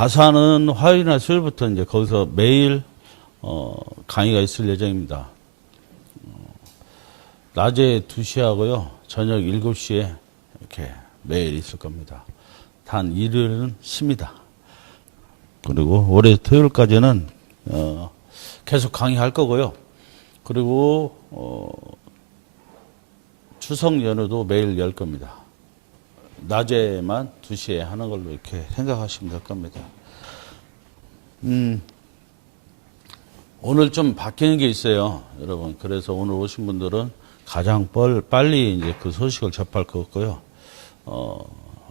가사는 화요일이나 수요일부터 이제 거기서 매일 강의가 있을 예정입니다. 낮에 2시 하고요. 저녁 7시에 이렇게 매일 있을 겁니다. 단 일요일은 쉽니다. 그리고 올해 토요일까지는 계속 강의할 거고요. 그리고 추석 연휴도 매일 열 겁니다. 낮에만 2시에 하는 걸로 이렇게 생각하시면 될 겁니다. 오늘 좀 바뀌는 게 있어요, 여러분. 그래서 오늘 오신 분들은 가장 빨리 이제 그 소식을 접할 것 같고요.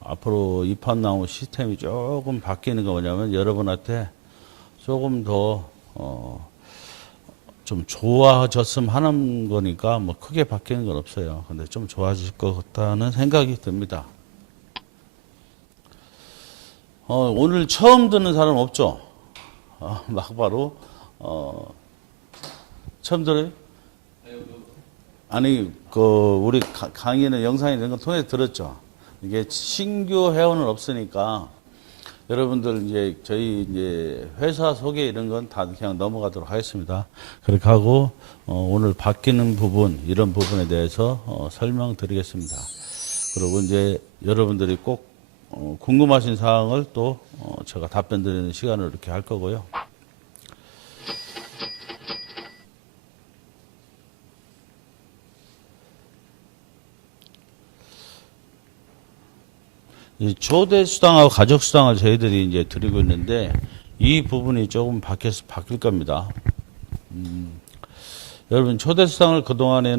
앞으로 입학나무 시스템이 조금 바뀌는 거 뭐냐면 여러분한테 조금 더 좀 좋아졌으면 하는 거니까 뭐 크게 바뀌는 건 없어요. 근데 좀 좋아질 것 같다는 생각이 듭니다. 오늘 처음 듣는 사람 없죠? 막바로 처음 들어요? 아니 우리 강의는 영상이 이런 거 통해서 들었죠. 이게 신규 회원은 없으니까 여러분들 이제 저희 이제 회사 소개 이런 건 다 그냥 넘어가도록 하겠습니다. 그렇게 하고 오늘 바뀌는 부분 이런 부분에 대해서 설명드리겠습니다. 그리고 이제 여러분들이 꼭 궁금하신 사항을 또 제가 답변 드리는 시간을 이렇게 할 거고요. 이 초대 수당하고 가족 수당을 저희들이 이제 드리고 있는데 이 부분이 조금 바뀔 겁니다. 여러분 초대 수당을 그 동안에는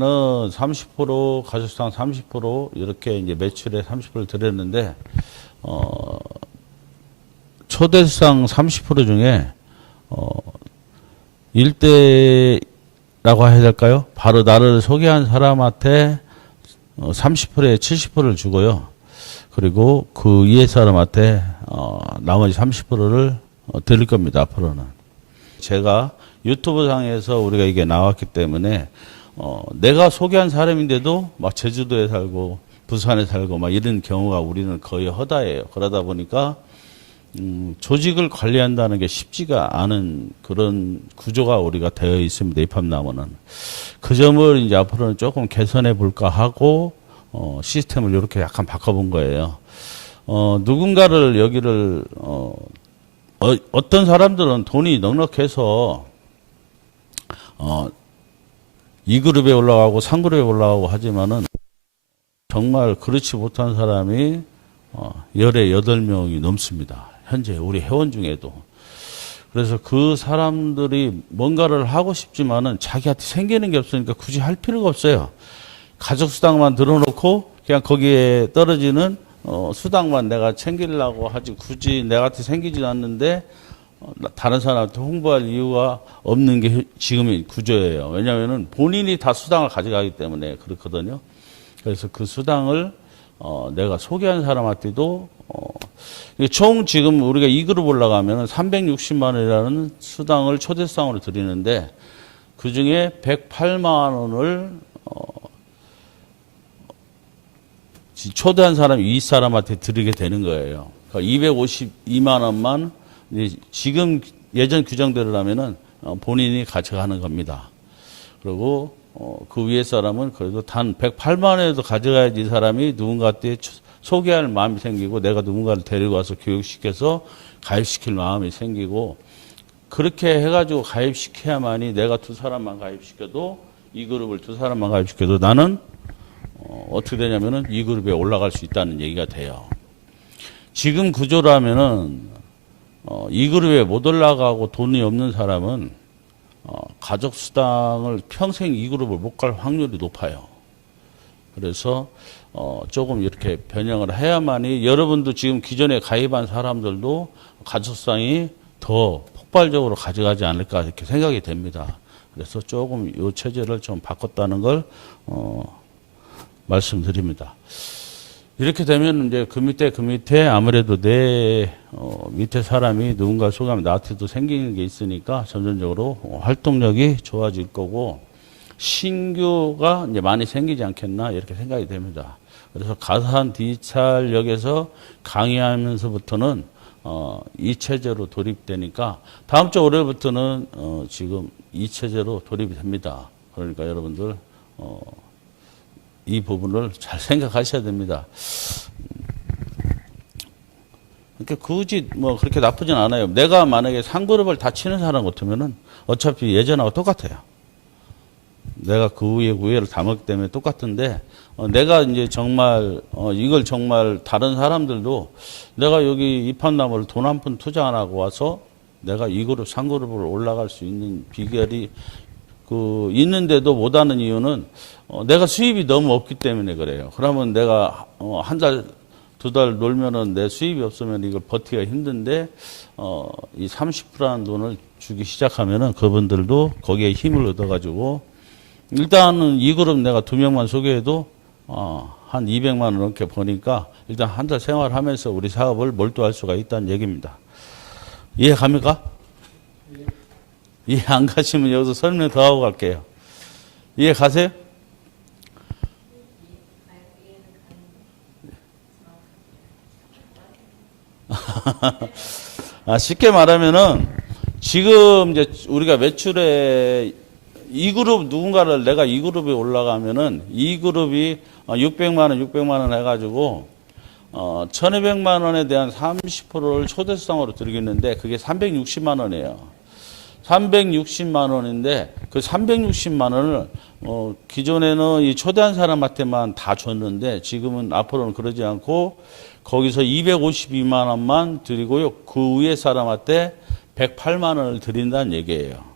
30% 가족 수당 30% 이렇게 이제 매출의 30%를 드렸는데 초대 수당 30% 중에 1대라고 해야 될까요? 바로 나를 소개한 사람한테 30%에 70%를 주고요. 그리고 그 이해 사람한테 나머지 30%를 드릴 겁니다. 앞으로는. 제가 유튜브 상에서 우리가 이게 나왔기 때문에 내가 소개한 사람인데도 막 제주도에 살고 부산에 살고 막 이런 경우가 우리는 거의 허다해요. 그러다 보니까 조직을 관리한다는 게 쉽지가 않은 그런 구조가 우리가 되어 있습니다. 입합나무는. 그 점을 이제 앞으로는 조금 개선해 볼까 하고 시스템을 이렇게 약간 바꿔본 거예요. 누군가를 여기를 어떤 사람들은 돈이 넉넉해서 2그룹에 올라가고 3그룹에 올라가고 하지만은 정말 그렇지 못한 사람이 열에 8명이 넘습니다. 현재 우리 회원 중에도. 그래서 그 사람들이 뭔가를 하고 싶지만은 자기한테 생기는 게 없으니까 굳이 할 필요가 없어요. 가족수당만 들어놓고 그냥 거기에 떨어지는 수당만 내가 챙기려고 하지 굳이 내한테 생기지 않는데 다른 사람한테 홍보할 이유가 없는 게 지금의 구조예요. 왜냐하면 본인이 다 수당을 가져가기 때문에 그렇거든요. 그래서 그 수당을 내가 소개한 사람한테도 총 지금 우리가 2그룹 올라가면 360만 원이라는 수당을 초대 수당으로 드리는데 그중에 108만 원을 초대한 사람 이 사람한테 드리게 되는 거예요. 그러니까 252만 원만 지금 예전 규정대로라면은 본인이 가져가는 겁니다. 그리고 그 위에 사람은 그래도 단 108만 원에도 가져가야지 이 사람이 누군가한테 소개할 마음이 생기고 내가 누군가를 데리고 와서 교육시켜서 가입시킬 마음이 생기고 그렇게 해가지고 가입시켜야만이 내가 2사람만 가입시켜도 이 그룹을 2사람만 가입시켜도 나는 어떻게 되냐면은 이 그룹에 올라갈 수 있다는 얘기가 돼요. 지금 구조라면은 이 그룹에 못 올라가고 돈이 없는 사람은 가족 수당을 평생 이 그룹을 못 갈 확률이 높아요. 그래서 조금 이렇게 변형을 해야만이 여러분도 지금 기존에 가입한 사람들도 가족 수당이 더 폭발적으로 가져가지 않을까 이렇게 생각이 됩니다. 그래서 조금 이 체제를 좀 바꿨다는 걸 말씀드립니다. 이렇게 되면 이제 그 밑에 아무래도 내 밑에 사람이 누군가 소개하면 나한테도 생기는 게 있으니까 점점적으로 활동력이 좋아질 거고 신규가 이제 많이 생기지 않겠나 이렇게 생각이 됩니다. 그래서 가산 디지털역에서 강의하면서부터는 이 체제로 돌입되니까 다음 주 월요일부터는 지금 이 체제로 돌입이 됩니다. 그러니까 여러분들 이 부분을 잘 생각하셔야 됩니다. 그러니까 굳이 뭐 그렇게 나쁘진 않아요. 내가 만약에 상그룹을 다 치는 사람 같으면은 어차피 예전하고 똑같아요. 내가 그 위에 우회를 다 먹기 때문에 똑같은데 내가 이제 정말 이걸 정말 다른 사람들도 내가 여기 입한나무를 돈 한 푼 투자 안 하고 와서 내가 이 그룹 상그룹으로 올라갈 수 있는 비결이 있는데도 못하는 이유는 내가 수입이 너무 없기 때문에 그래요. 그러면 내가 한 달, 두 달 놀면은 내 수입이 없으면 이걸 버티기가 힘든데 이 30%라는 돈을 주기 시작하면은 그분들도 거기에 힘을 얻어가지고 일단은 이 그룹 내가 2명만 소개해도 한 200만 원 넘게 버니까 일단 한 달 생활하면서 우리 사업을 몰두할 수가 있다는 얘기입니다. 이해 갑니까? 이해 안 가시면 여기서 설명 더 하고 갈게요. 이해 가세요? 쉽게 말하면은 지금 이제 우리가 매출에 이 그룹 누군가를 내가 이 그룹에 올라가면은 이 그룹이 600만 원, 600만 원 해가지고 1,200만 원에 대한 30%를 초대성으로 드리겠는데 그게 360만 원이에요. 360만 원인데 그 360만 원을 기존에는 이 초대한 사람한테만 다 줬는데 지금은 앞으로는 그러지 않고 거기서 252만 원만 드리고요. 그 위에 사람한테 108만 원을 드린다는 얘기예요.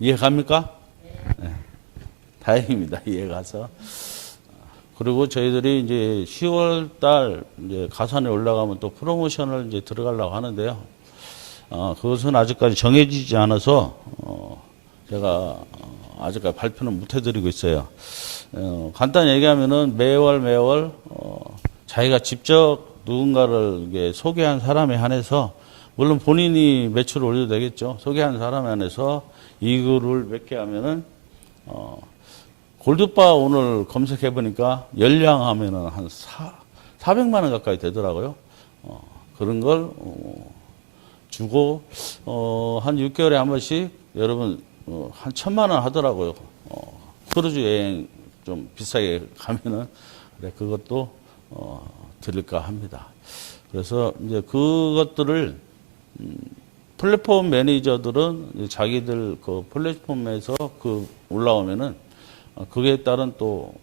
이해 갑니까? 네. 다행입니다. 이해 가서. 그리고 저희들이 이제 10월 달 이제 가산에 올라가면 또 프로모션을 이제 들어가려고 하는데요. 그것은 아직까지 정해지지 않아서 제가 아직까지 발표는 못 해드리고 있어요. 간단히 얘기하면은 매월 자기가 직접 누군가를 이게 소개한 사람에 한해서 물론 본인이 매출을 올려도 되겠죠. 소개한 사람에 한해서 이 글을 몇 개 하면은 골드바 오늘 검색해 보니까 열량하면은 한 400만 원 가까이 되더라고요. 그런 걸 주고 한 6개월에 한 번씩 여러분 한 1,000만 원 하더라고요. 크루즈 여행 좀 비싸게 가면은 그래 그것도 드릴까 합니다. 그래서 이제 그것들을 플랫폼 매니저들은 자기들 그 플랫폼에서 올라오면은 그에 따른 또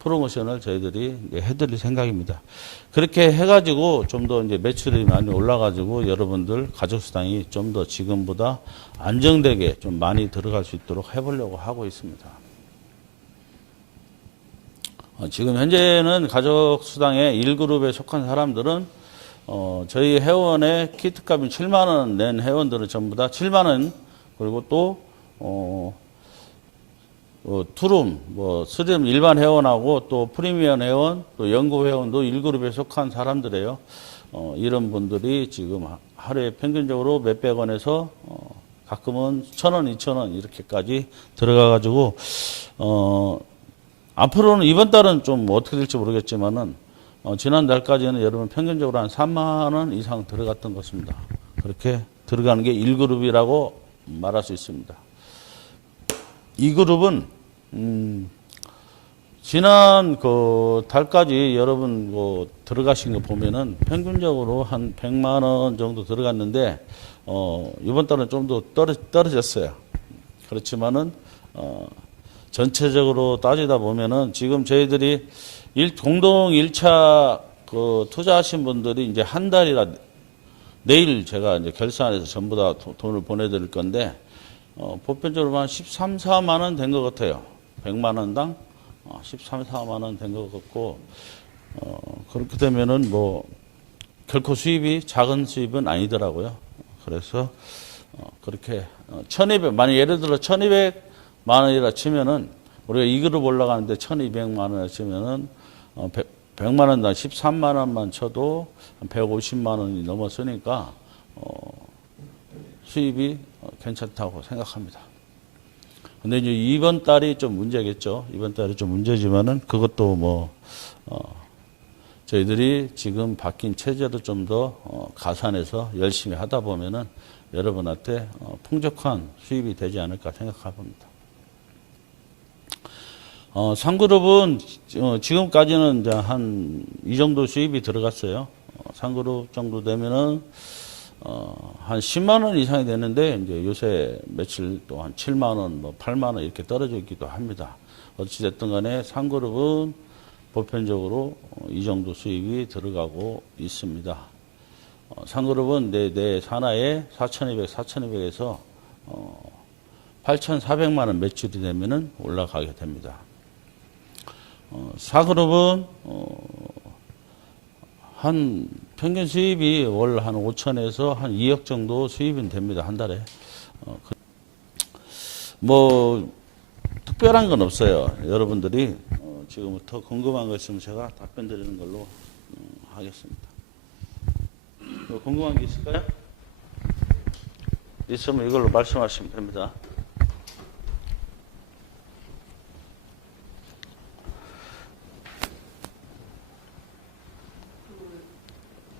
프로모션을 저희들이 해드릴 생각입니다. 그렇게 해가지고 좀 더 이제 매출이 많이 올라가지고 여러분들 가족수당이 좀 더 지금보다 안정되게 좀 많이 들어갈 수 있도록 해보려고 하고 있습니다. 지금 현재는 가족수당의 1그룹에 속한 사람들은 저희 회원의 키트값이 7만 원 낸 회원들은 전부 다 7만 원 그리고 또 투룸, 스룸 일반 회원하고 또 프리미엄 회원, 또 연구 회원도 1그룹에 속한 사람들이에요. 이런 분들이 지금 하루에 평균적으로 몇백 원에서 가끔은 1,000원, 2,000원 이렇게까지 들어가가지고 앞으로는 이번 달은 좀 어떻게 될지 모르겠지만은 지난달까지는 여러분 평균적으로 한 3만 원 이상 들어갔던 것 같습니다. 그렇게 들어가는 게 1그룹이라고 말할 수 있습니다. 이 그룹은 지난 그 달까지 여러분 들어가신 거 보면은 평균적으로 한 100만 원 정도 들어갔는데 이번 달은 좀 더 떨어졌어요. 그렇지만은 전체적으로 따지다 보면은 지금 저희들이 공동 1차 투자하신 분들이 이제 한 달이라 내일 제가 이제 결산해서 전부 다 돈을 보내드릴 건데 보편적으로 한 13, 14만 원 된 것 같아요. 100만 원당 13, 14만 원 된 것 같고 그렇게 되면은 결코 수입이 작은 수입은 아니더라고요. 그래서 그렇게 1,200 만약 예를 들어 1,200만 원이라 치면은 우리가 2그룹 올라가는데 1,200만 원이라 치면은 100만 원당 13만 원만 쳐도 150만 원이 넘었으니까 수입이 괜찮다고 생각합니다. 근데 이제 이번 달이 좀 문제겠죠. 이번 달이 좀 문제지만은 그것도 저희들이 지금 바뀐 체제로 좀 더 가산해서 열심히 하다 보면은 여러분한테 풍족한 수입이 되지 않을까 생각합니다. 상그룹은 지금까지는 이제 한 이 정도 수입이 들어갔어요. 상그룹 정도 되면은 한 10만 원 이상이 되는데 이제 요새 며칠 동안 7만 원, 뭐 8만 원 이렇게 떨어져 있기도 합니다. 어찌 됐든 간에 상그룹은 보편적으로 이 정도 수입이 들어가고 있습니다. 상그룹은 내 산하에 4,200, 4,200에서 8,400만 원 매출이 되면은 올라가게 됩니다. 사그룹은 한 평균 수입이 월 한 5천에서 한 2억 정도 수입은 됩니다. 한 달에. 뭐 특별한 건 없어요. 여러분들이 지금부터 궁금한 거 있으면 제가 답변 드리는 걸로 하겠습니다. 궁금한 게 있을까요? 있으면 이걸로 말씀하시면 됩니다.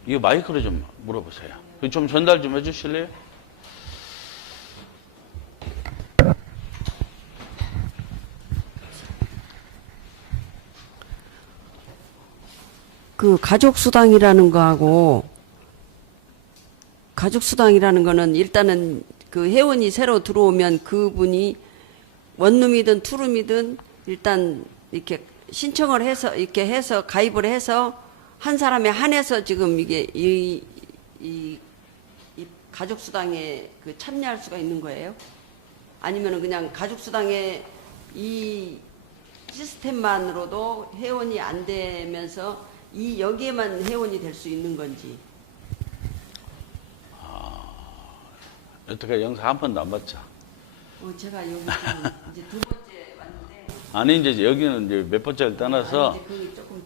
이거 마이크로 좀 물어보세요. 좀 전달 좀 해주실래요? 그 가족수당이라는 거하고, 가족수당이라는 거는 일단은 그 회원이 새로 들어오면 그분이 원룸이든 투룸이든 일단 이렇게 신청을 해서, 이렇게 해서 가입을 해서 한 사람에 한해서 지금 이게 이 가족수당에 그 참여할 수가 있는 거예요? 아니면은 그냥 가족수당에 이 시스템만으로도 회원이 안 되면서 여기에만 회원이 될 수 있는 건지? 여태까지 영상 한 번도 안 봤죠? 제가 여기 지금 이제 두 번째 왔는데. 아니, 이제 여기는 이제 몇 번째를 떠나서. 아니, 이제 그게 조금.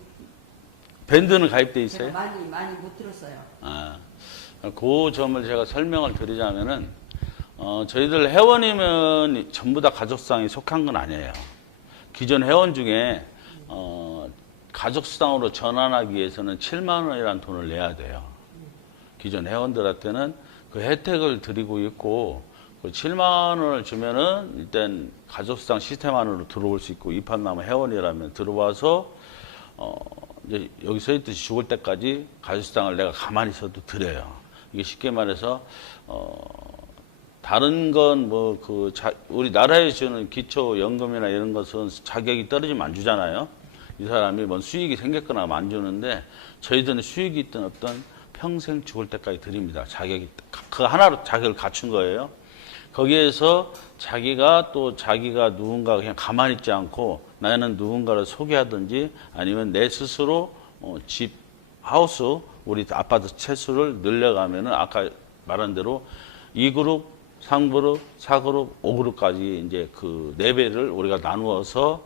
밴드는 가입돼 있어요? 제가 많이 못 들었어요. 그 점을 제가 설명을 드리자면은, 저희들 회원이면 전부 다 가족수당에 속한 건 아니에요. 기존 회원 중에, 가족수당으로 전환하기 위해서는 7만 원이라는 돈을 내야 돼요. 기존 회원들한테는 그 혜택을 드리고 있고, 그 7만 원을 주면은 일단 가족수당 시스템 안으로 들어올 수 있고, 입학남 회원이라면 들어와서, 이제 여기 서 있듯이 죽을 때까지 가족수당을 내가 가만히 있어도 드려요. 이게 쉽게 말해서, 다른 건 뭐 우리 나라에 주는 기초연금이나 이런 것은 자격이 떨어지면 안 주잖아요. 이 사람이 뭔 수익이 생겼거나 안 주는데, 저희들은 수익이 있든 없든 평생 죽을 때까지 드립니다. 자격이, 그 하나로 자격을 갖춘 거예요. 거기에서 자기가 누군가 그냥 가만히 있지 않고 나는 누군가를 소개하든지 아니면 내 스스로 집, 하우스, 우리 아파트 채수를 늘려가면은 아까 말한 대로 2그룹, 3그룹, 4그룹, 5그룹까지 이제 그 4배를 우리가 나누어서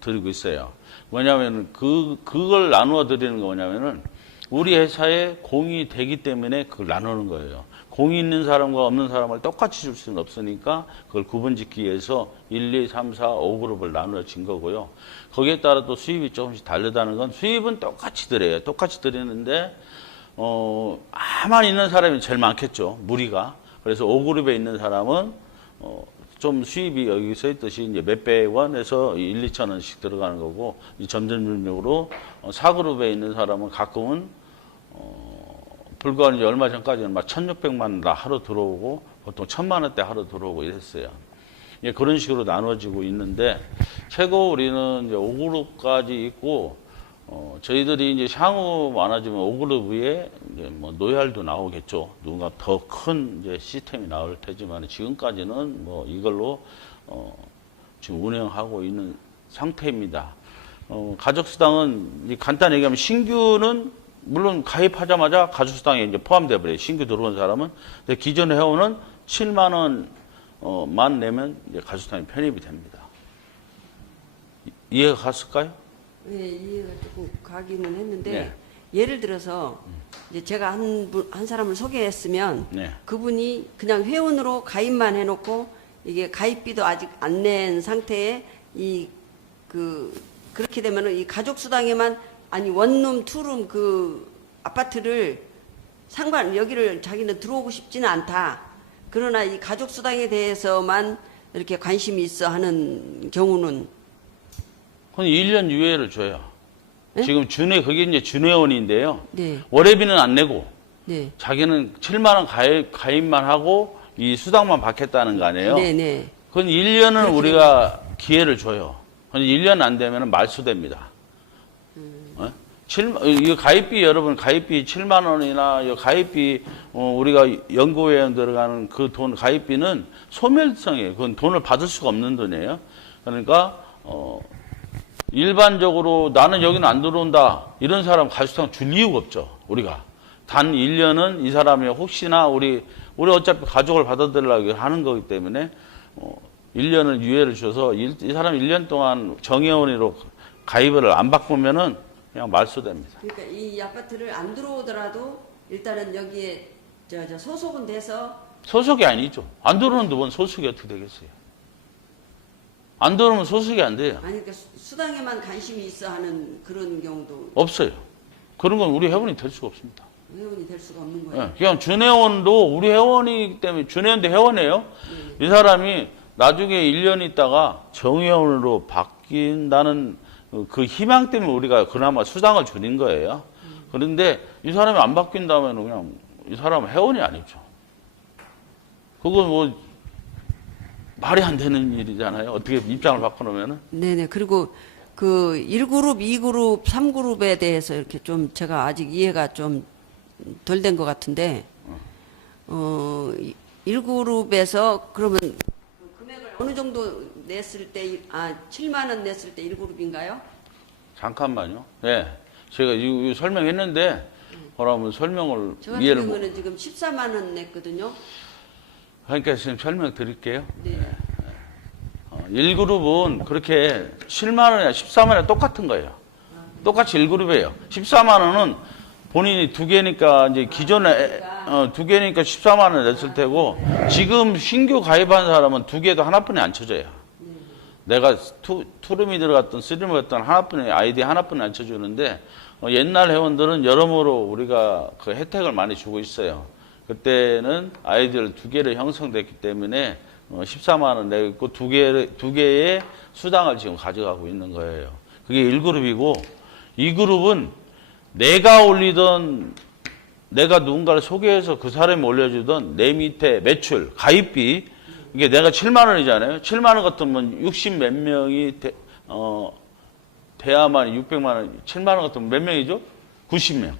드리고 있어요. 뭐냐면은 그걸 나누어 드리는 거 뭐냐면은 우리 회사에 공이 되기 때문에 그걸 나누는 거예요. 공이 있는 사람과 없는 사람을 똑같이 줄 수는 없으니까 그걸 구분짓기 위해서 1, 2, 3, 4, 5그룹을 나누어진 거고요. 거기에 따라 또 수입이 조금씩 다르다는 건 수입은 똑같이 드려요. 똑같이 드리는데 가만히 있는 사람이 제일 많겠죠. 무리가. 그래서 5그룹에 있는 사람은 좀 수입이 여기 써 있듯이 이제 몇백 원에서 1, 2천 원씩 들어가는 거고 이 점점적으로 4그룹에 있는 사람은 가끔은 불과 이제 얼마 전까지는 막 1,600만 원 다 하루 들어오고 보통 1,000만 원대 하루 들어오고 이랬어요. 예, 그런 식으로 나눠지고 있는데 최고 우리는 이제 5그룹까지 있고 저희들이 이제 향후 많아지면 5그룹 위에 이제 뭐 노열도 나오겠죠. 누군가 더 큰 이제 시스템이 나올 테지만 지금까지는 뭐 이걸로 지금 운영하고 있는 상태입니다. 가족수당은 간단히 얘기하면 신규는 물론 가입하자마자 가족수당에 이제 포함돼 버려요. 신규 들어온 사람은. 근데 기존 회원은 7만 원만 내면 이제 가족수당이 편입이 됩니다. 이해가 갔을까요? 네, 이해가 조금 가기는 했는데 네. 예를 들어서 이제 제가 한 사람을 소개했으면 네. 그분이 그냥 회원으로 가입만 해놓고 이게 가입비도 아직 안 낸 상태에 그렇게 되면은 이 가족수당에만 아니 원룸 투룸 그 아파트를 여기를 자기는 들어오고 싶지는 않다. 그러나 이 가족 수당에 대해서만 이렇게 관심이 있어 하는 경우는 그건 1년 유예를 줘요. 네? 지금 그게 이제 준회원인데요. 네, 월회비는 안 내고 네, 자기는 7만 원 가입만 하고 이 수당만 받겠다는 거 아니에요? 네, 네. 그건 1년은 우리가 기회를 줘요. 그건 1년 안 되면 말소됩니다. 어? 이 가입비 여러분 가입비 7만 원이나 이 가입비 우리가 연구회원 들어가는 그 돈 가입비는 소멸성이에요. 그건 돈을 받을 수가 없는 돈이에요. 그러니까 일반적으로 나는 여기는 안 들어온다 이런 사람 가수당 줄 이유가 없죠. 우리가 단 1년은 이 사람이 혹시나 우리 어차피 가족을 받아들이려고 하는 거기 때문에 1년을 유예를 줘서 이 사람 1년 동안 정회원으로 가입을 안 바꾸면은 그냥 말소됩니다. 그러니까 이 아파트를 안 들어오더라도 일단은 여기에 저 소속은 돼서 소속이 아니죠. 안 들어오는데 뭔 소속이 어떻게 되겠어요? 안 들어오면 소속이 안 돼요. 아니 그러니까 수당에만 관심이 있어 하는 그런 경우도 없어요. 그런 건 우리 회원이 될 수가 없습니다. 회원이 될 수가 없는 거예요. 예, 그냥 준회원도 우리 회원이기 때문에 준회원도 회원이에요. 이 사람이 나중에 1년 있다가 정회원으로 바뀐다는 그 희망 때문에 우리가 그나마 수당을 줄인 거예요. 그런데 이 사람이 안 바뀐다면 그냥 이 사람은 회원이 아니죠. 그건 뭐 말이 안 되는 일이잖아요. 어떻게 입장을 바꿔놓으면은. 네네. 그리고 그 1그룹, 2그룹, 3그룹에 대해서 이렇게 좀 제가 아직 이해가 좀 덜 된 것 같은데, 1그룹에서 그러면 금액을 어느 정도 냈을 때, 7만 원 냈을 때 1그룹인가요? 잠깐만요. 네. 제가 이거 설명했는데, 그러면 설명을 저 같은 경우는 지금 14만 원 냈거든요. 그러니까 지금 설명 드릴게요. 네. 1그룹은 그렇게 7만 원이나 14만 원 똑같은 거예요. 똑같이 1그룹이에요. 14만 원은 본인이 두 개니까 이제 기존에 두 개니까 14만 원 냈을 테고 지금 신규 가입한 사람은 두 개도 하나뿐이 안 쳐져요. 내가 투룸이 들어갔던 쓰룸이 들어갔던 하나뿐이 아이디 하나뿐이 안 쳐주는데 옛날 회원들은 여러모로 우리가 그 혜택을 많이 주고 있어요. 그때는 아이디를 두 개를 형성됐기 때문에 14만 원 내고 있고 두 개의 수당을 지금 가져가고 있는 거예요. 그게 1그룹이고 2그룹은 내가 올리던 내가 누군가를 소개해서 그 사람이 올려주던 내 밑에 매출, 가입비 이게 내가 7만 원이잖아요. 7만 원 같으면 60 몇 명이 돼야만 600만 원, 7만 원 같으면 몇 명이죠? 90명.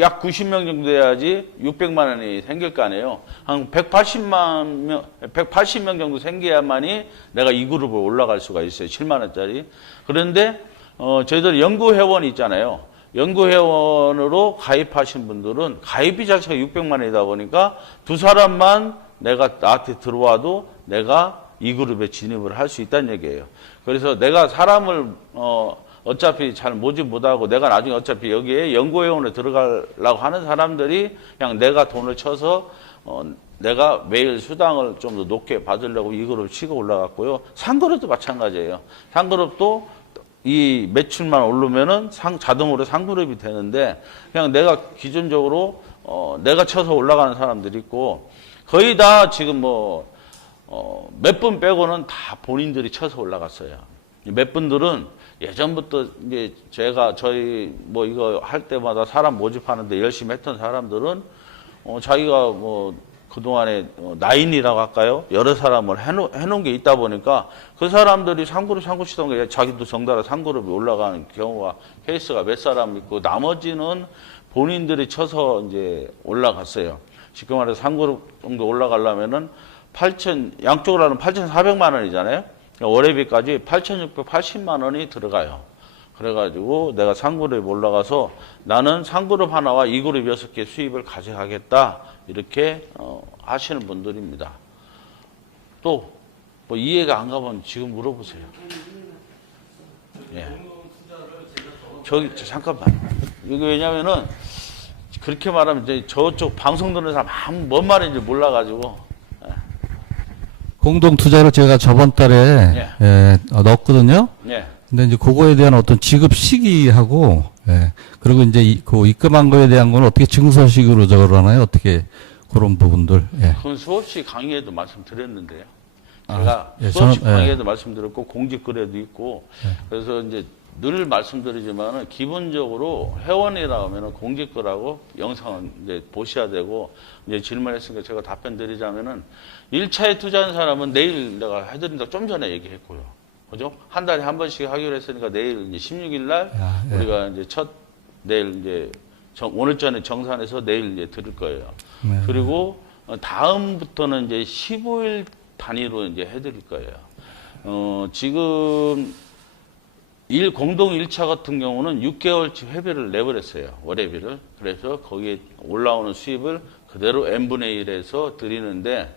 약 90명 정도 돼야지 600만 원이 생길 거 아니에요. 한 180명 정도 생겨야만이 내가 2그룹을 올라갈 수가 있어요. 7만 원짜리. 그런데 저희들 연구회원 있잖아요. 연구회원으로 가입하신 분들은 가입비 자체가 600만 원이다 보니까 두 사람만 내가 나한테 들어와도 내가 2그룹에 진입을 할 수 있다는 얘기예요. 그래서 내가 사람을 어차피 잘 모집 못하고 내가 나중에 어차피 여기에 연구회원에 들어가려고 하는 사람들이 그냥 내가 돈을 쳐서 내가 매일 수당을 좀 더 높게 받으려고 2그룹 치고 올라갔고요. 3그룹도 마찬가지예요. 3그룹도 이 매출만 오르면은 자동으로 3그룹이 되는데 그냥 내가 기존적으로 내가 쳐서 올라가는 사람들이 있고 거의 다 지금 몇 분 빼고는 다 본인들이 쳐서 올라갔어요. 몇 분들은 예전부터 이제 저희 이거 할 때마다 사람 모집하는데 열심히 했던 사람들은 자기가 그동안에 나인이라고 할까요? 여러 사람을 해놓은 게 있다 보니까 그 사람들이 3그룹 치던 게 자기도 정달아 3그룹이 올라가는 경우가 케이스가 몇 사람 있고 나머지는 본인들이 쳐서 이제 올라갔어요. 지금 말해서 3그룹 정도 올라가려면은 양쪽으로 하면 8,400만 원이잖아요. 월회비까지 8,680만 원이 들어가요. 그래가지고 내가 3그룹에 올라가서 나는 3그룹 하나와 2그룹 6개 수입을 가져가겠다. 이렇게 하시는 분들입니다. 또 이해가 안 가면 지금 물어보세요. 예. 잠깐만. 이게 왜냐면은 그렇게 말하면 이제 저쪽 방송 듣는 사람 뭔 말인지 몰라가지고. 공동 투자를 제가 저번 달에 넣었거든요. 예. 근데 이제 그거에 대한 어떤 지급 시기하고 예. 그리고 이제 그 입금한 거에 대한 건 어떻게 증서식으로 저걸 하나요? 어떻게 그런 부분들. 예. 그건 수없이 강의에도 말씀드렸는데요. 아, 제가 예, 수없이 저는, 예. 강의에도 말씀드렸고 공직거래도 있고 그래서 이제 늘 말씀드리지만은 기본적으로 회원이라 하면은 공직거라고 영상은 이제 보셔야 되고 이제 질문했으니까 제가 답변 드리자면은 1차에 투자한 사람은 내일 내가 해드린다고 좀 전에 얘기했고요. 그죠? 한 달에 한 번씩 하기로 했으니까 내일 이제 16일 날 야, 예. 우리가 이제 내일 이제 오늘 전에 정산해서 내일 이제 드릴 거예요. 네. 그리고 다음부터는 이제 15일 단위로 이제 해드릴 거예요. 지금 공동 1차 같은 경우는 6개월치 회비를 내버렸어요. 월회비를. 그래서 거기에 올라오는 수입을 그대로 n분의 1에서 드리는데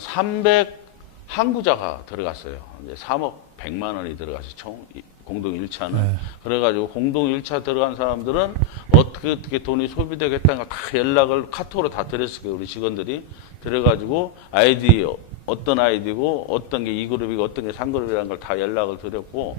300 항구자가 들어갔어요. 이제 3억 100만 원이 들어가서 총 공동 1차는. 네. 그래가지고 공동 1차 들어간 사람들은 어떻게 돈이 소비되겠다는 걸 다 연락을 카톡으로 다 드렸을 거예요. 우리 직원들이. 그래가지고 아이디 어떤 아이디고 어떤 게 2그룹이고 어떤 게 3그룹이라는 걸 다 연락을 드렸고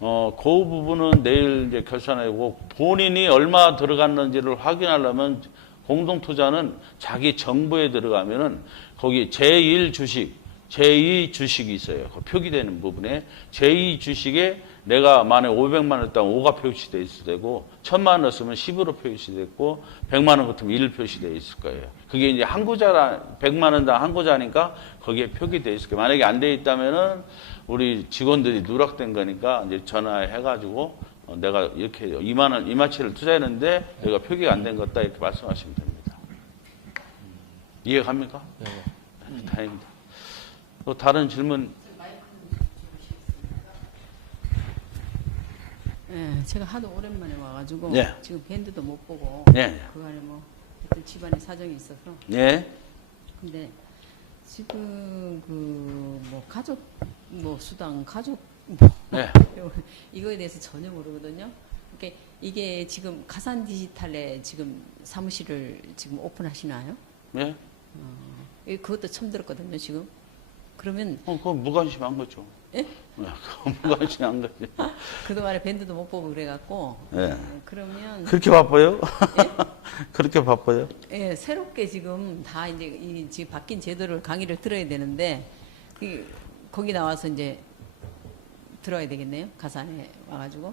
그 부분은 내일 이제 결산하고 본인이 얼마 들어갔는지를 확인하려면 공동 투자는 자기 정보에 들어가면은 거기 제1 주식, 제2 주식이 있어요. 그 표기되는 부분에 제2 주식에 내가 만약 500만 원 했다면 5가 표시되어 있을 테고 1000만 원 넣었으면 10으로 표시됐고 100만 원 같으면 1 표시되어 있을 거예요. 그게 이제 항구자라 100만 원당 항구자니까 거기에 표기되어 있을 거예요. 만약에 안 돼 있다면은 우리 직원들이 누락된 거니까 이제 전화해 가지고 내가 이렇게 2만 원 이마치를 투자했는데 여기가 표기가 안 된 것다 이렇게 말씀하시면 됩니다. 이해갑니까? 네. 다행입니다. 또 다른 질문. 네, 제가 하도 오랜만에 와가지고 네. 지금 밴드도 못 보고 네. 그간에 뭐 어떤 집안의 사정이 있어서 네. 근데 지금 그 뭐 가족 뭐 수당 가족 뭐 네. 이거에 대해서 전혀 모르거든요. 그러니까 이게 지금 가산 디지털에 지금 사무실을 지금 오픈하시나요? 네. 그것도 처음 들었거든요. 지금 그러면 그건 무관심한 거죠. 예? 그건 무관심한 거죠. 그동안에 밴드도 못 보고 그래갖고 네. 그러면 그렇게 바빠요? 그렇게 바빠요? 예, 새롭게 지금 다 이제 지금 바뀐 제도를 강의를 들어야 되는데 거기 나와서 이제 들어야 되겠네요. 가산에 와가지고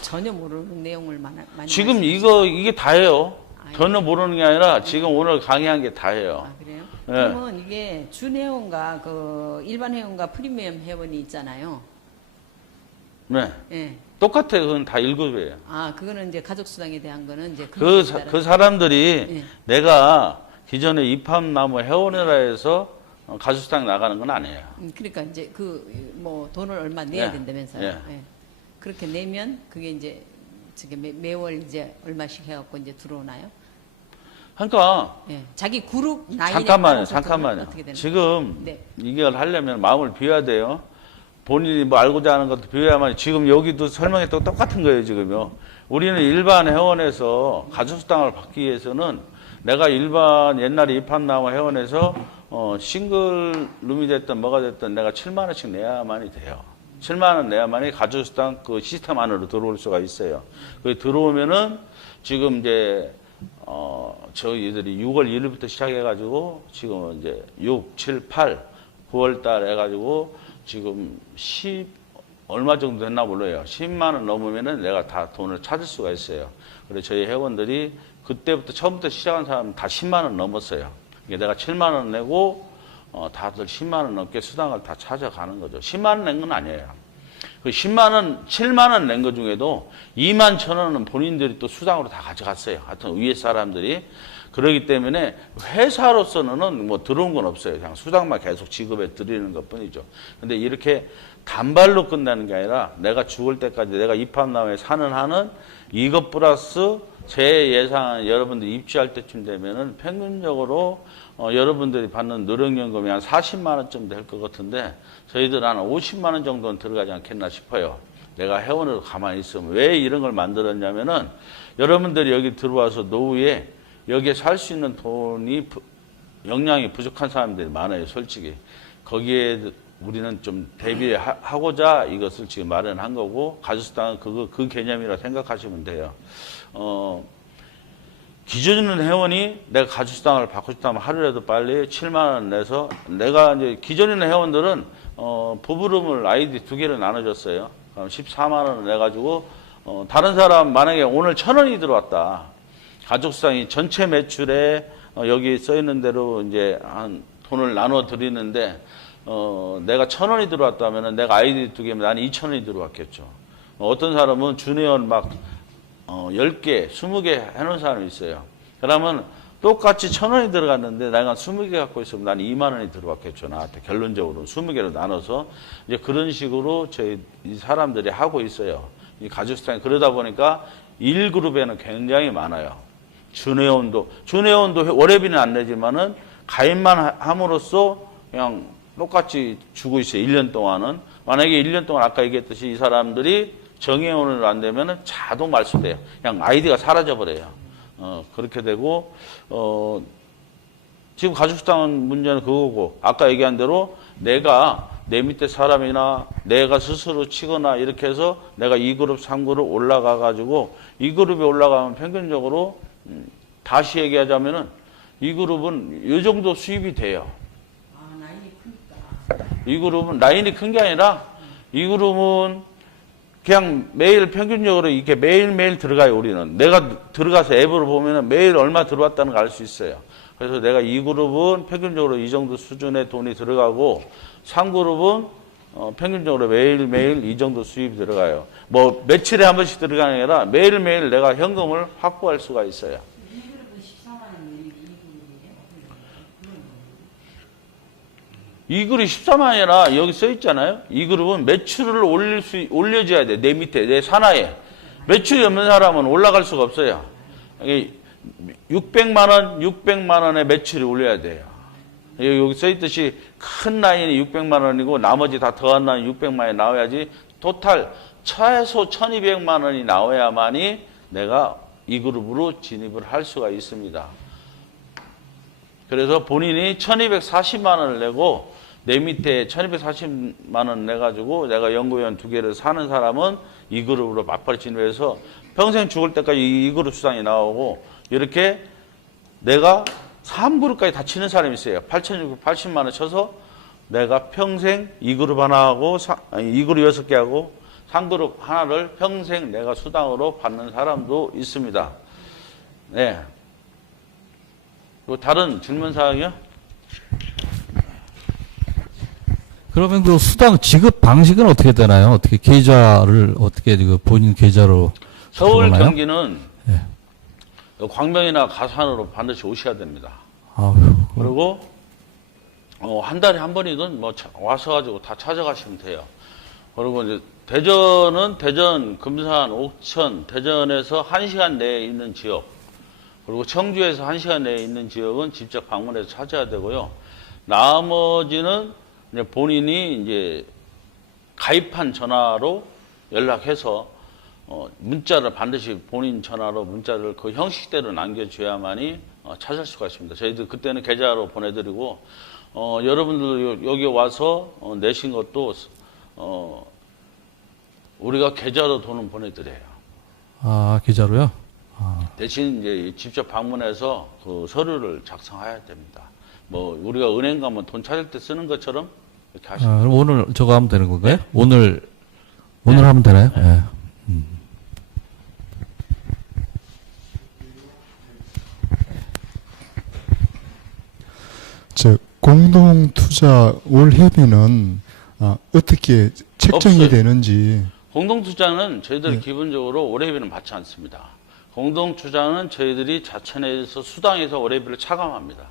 전혀 모르는 내용을 많이 지금 말씀하시죠. 이게 다예요. 아, 전혀 모르는 게 아니라 지금 오늘 강의한 게 다예요. 아 그래요? 네. 그러면 이게 준 회원과 그 일반 회원과 프리미엄 회원이 있잖아요. 네. 예. 똑같아요. 그건 다 1급이에요. 아 그거는 이제 가족 수당에 대한 거는 이제 그 사람들이 예. 내가 기존에 입함나무 회원이라 해서 가족수당 나가는 건 아니에요. 그러니까 이제 그 뭐 돈을 얼마 내야 예. 된다면서요. 예. 예. 그렇게 내면 그게 이제 저게 매월 이제 얼마씩 해갖고 이제 들어오나요? 그러니까 예. 자기 그룹 나이에 잠깐만요. 따라서 잠깐만요. 어떻게 되나요? 지금 네. 이걸 하려면 마음을 비워야 돼요. 본인이 뭐 알고자 하는 것도 비워야만. 지금 여기도 설명했던 똑같은 거예요. 지금요. 우리는 일반 회원에서 가족수당을 받기 위해서는 내가 일반 옛날에 입함나무 회원에서 싱글 룸이 됐든 뭐가 됐든 내가 7만 원씩 내야만이 돼요. 7만 원 내야만이 가족수당 그 시스템 안으로 들어올 수가 있어요. 그 들어오면은 지금 이제 저희들이 6월 1일부터 시작해가지고 지금 이제 6, 7, 8, 9월 달 해가지고 지금 10 얼마 정도 됐나 몰라요. 10만 원 넘으면은 내가 다 돈을 찾을 수가 있어요. 그래서 저희 회원들이 그때부터 처음부터 시작한 사람은 다 10만 원 넘었어요. 이게 내가 7만 원 내고 다들 10만 원 넘게 수당을 다 찾아가는 거죠. 10만 원 낸 건 아니에요. 그 10만 원, 7만 원 낸 것 중에도 2만 1천 원은 본인들이 또 수당으로 다 가져갔어요. 하여튼 위에 사람들이. 그렇기 때문에 회사로서는 뭐 들어온 건 없어요. 그냥 수당만 계속 지급해 드리는 것 뿐이죠. 근데 이렇게 단발로 끝나는 게 아니라 내가 죽을 때까지 내가 입함나무에 사는 한은 이것 플러스 제 예상 여러분들이 입주할 때쯤 되면은 평균적으로 여러분들이 받는 노령연금이 한 40만 원쯤 될 것 같은데 저희들 한 50만 원 정도는 들어가지 않겠나 싶어요. 내가 회원으로 가만히 있으면. 왜 이런 걸 만들었냐면은 여러분들이 여기 들어와서 노후에 여기에 살 수 있는 돈이 역량이 부족한 사람들이 많아요. 솔직히. 거기에 우리는 좀 대비하고자 이것을 지금 마련한 거고, 가족수당은 그 개념이라 생각하시면 돼요. 기존 있는 회원이 내가 가족수당을 받고 싶다면 하루라도 빨리 7만 원 내서, 내가 이제 기존 있는 회원들은 부부룸을 아이디 2개를 나눠줬어요. 그럼 14만 원을 내가지고 다른 사람 만약에 오늘 1,000원이 들어왔다. 가족수당이 전체 매출에 여기 써 있는 대로 이제 한 돈을 나눠 드리는데 내가 1,000원이 들어왔다면은 내가 아이디 2개면 나는 2,000원이 들어왔겠죠. 어떤 사람은 준회원 막 10개, 20개 해놓은 사람이 있어요. 그러면 똑같이 1,000원이 들어갔는데 내가 20개 갖고 있으면 나는 2만 원이 들어왔겠죠. 나한테 결론적으로 20개로 나눠서 이제 그런 식으로 저희 이 사람들이 하고 있어요. 이 가족수당이 그러다 보니까 1그룹에는 굉장히 많아요. 준회원도 월회비는 안 내지만은 가입만 함으로써 그냥 똑같이 주고 있어요. 1년 동안은. 만약에 1년 동안 아까 얘기했듯이 이 사람들이 정회원으로 안 되면은 자동 말소돼요. 그냥 아이디가 사라져버려요. 그렇게 되고, 지금 가족수당은 문제는 그거고, 아까 얘기한 대로 내가 내 밑에 사람이나 내가 스스로 치거나 이렇게 해서 내가 2그룹, 3그룹 올라가가지고 2그룹에 올라가면 평균적으로 다시 얘기하자면은 2그룹은 이 정도 수입이 돼요. 이 그룹은 라인이 큰 게 아니라 이 그룹은 그냥 매일 평균적으로 이렇게 매일매일 들어가요. 우리는 내가 들어가서 앱으로 보면은 매일 얼마 들어왔다는 걸 알 수 있어요. 그래서 내가 이 그룹은 평균적으로 이 정도 수준의 돈이 들어가고 3그룹은 평균적으로 매일매일 이 정도 수입이 들어가요. 뭐 며칠에 한 번씩 들어가는 게 아니라 매일매일 내가 현금을 확보할 수가 있어요. 이 그룹이 14만이라 여기 써 있잖아요. 이 그룹은 매출을 올려줘야 돼. 내 밑에, 내 산하에. 매출이 없는 사람은 올라갈 수가 없어요. 600만 원의 매출이 올려야 돼요. 여기 써 있듯이 큰 라인이 600만 원이고 나머지 다 더한 라인 600만 원이 나와야지 토탈 최소 1200만 원이 나와야만이 내가 이 그룹으로 진입을 할 수가 있습니다. 그래서 본인이 1240만 원을 내고 내 밑에 1240만 원 내가지고 내가 연구원 2개를 사는 사람은 이 그룹으로 맞벌이 진입해서 평생 죽을 때까지 이 그룹 수당이 나오고 이렇게 내가 3그룹까지 다 치는 사람이 있어요. 8,680만 원 쳐서 내가 평생 이 그룹 하나 하고 이 그룹 6개 하고 3그룹 하나를 평생 내가 수당으로 받는 사람도 있습니다. 네. 다른 질문 사항이요? 그러면 그 수당 지급 방식은 어떻게 되나요? 어떻게 계좌를 어떻게 그 본인 계좌로 서울 들어오나요? 경기는 예. 광명이나 가산으로 반드시 오셔야 됩니다. 아유, 그리고 한 달에 한 번이든 뭐 와서 가지고 다 찾아가시면 돼요. 그리고 이제 대전은 대전, 금산, 옥천, 대전에서 1시간 내에 있는 지역, 그리고 청주에서 1시간 내에 있는 지역은 직접 방문해서 찾아야 되고요. 나머지는 이제 본인이 이제 가입한 전화로 연락해서 문자를 반드시 본인 전화로 문자를 그 형식대로 남겨줘야만이 찾을 수가 있습니다. 저희들 그때는 계좌로 보내드리고 여러분들 여기 와서 내신 것도 우리가 계좌로 돈은 보내드려요. 아, 계좌로요? 대신 이제 직접 방문해서 그 서류를 작성해야 됩니다. 뭐 우리가 은행 가면 돈 찾을 때 쓰는 것처럼 이렇게 하시면 그럼 오늘 저거 하면 되는 건가요? 오늘 하면 되나요? 네. 공동 투자 월회비는 어떻게 책정이 없어요. 되는지. 공동투자는 저희들 기본적으로 월회비는 받지 않습니다. 공동투자는 저희들이 자체내에서 수당에서 월회비를 차감합니다.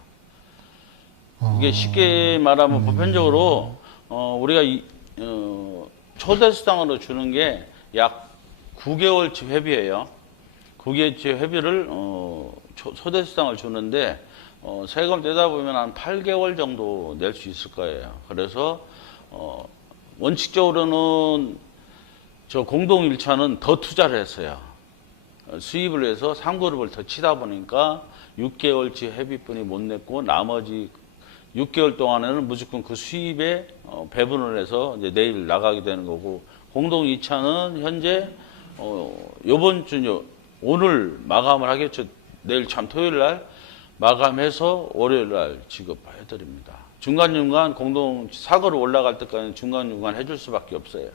이게 쉽게 말하면 보편적으로 우리가 초대 수당으로 주는 게 약 9개월치 회비예요. 9개월치 회비를 초대 수당을 주는데 세금 떼다 보면 한 8개월 정도 낼 수 있을 거예요. 그래서 원칙적으로는 저 공동 1차는 더 투자를 했어요. 수입을 해서 3그룹을 더 치다 보니까 6개월치 회비뿐이 못 냈고 나머지 6개월 동안에는 무조건 그 수입에 배분을 해서 이제 내일 나가게 되는 거고, 공동 2차는 현재 요번 주 오늘 마감을 하겠죠. 내일 참 토요일 날 마감해서 월요일 날 지급해 드립니다. 중간중간 공동 사고로 올라갈 때까지는 중간중간 해줄 수밖에 없어요.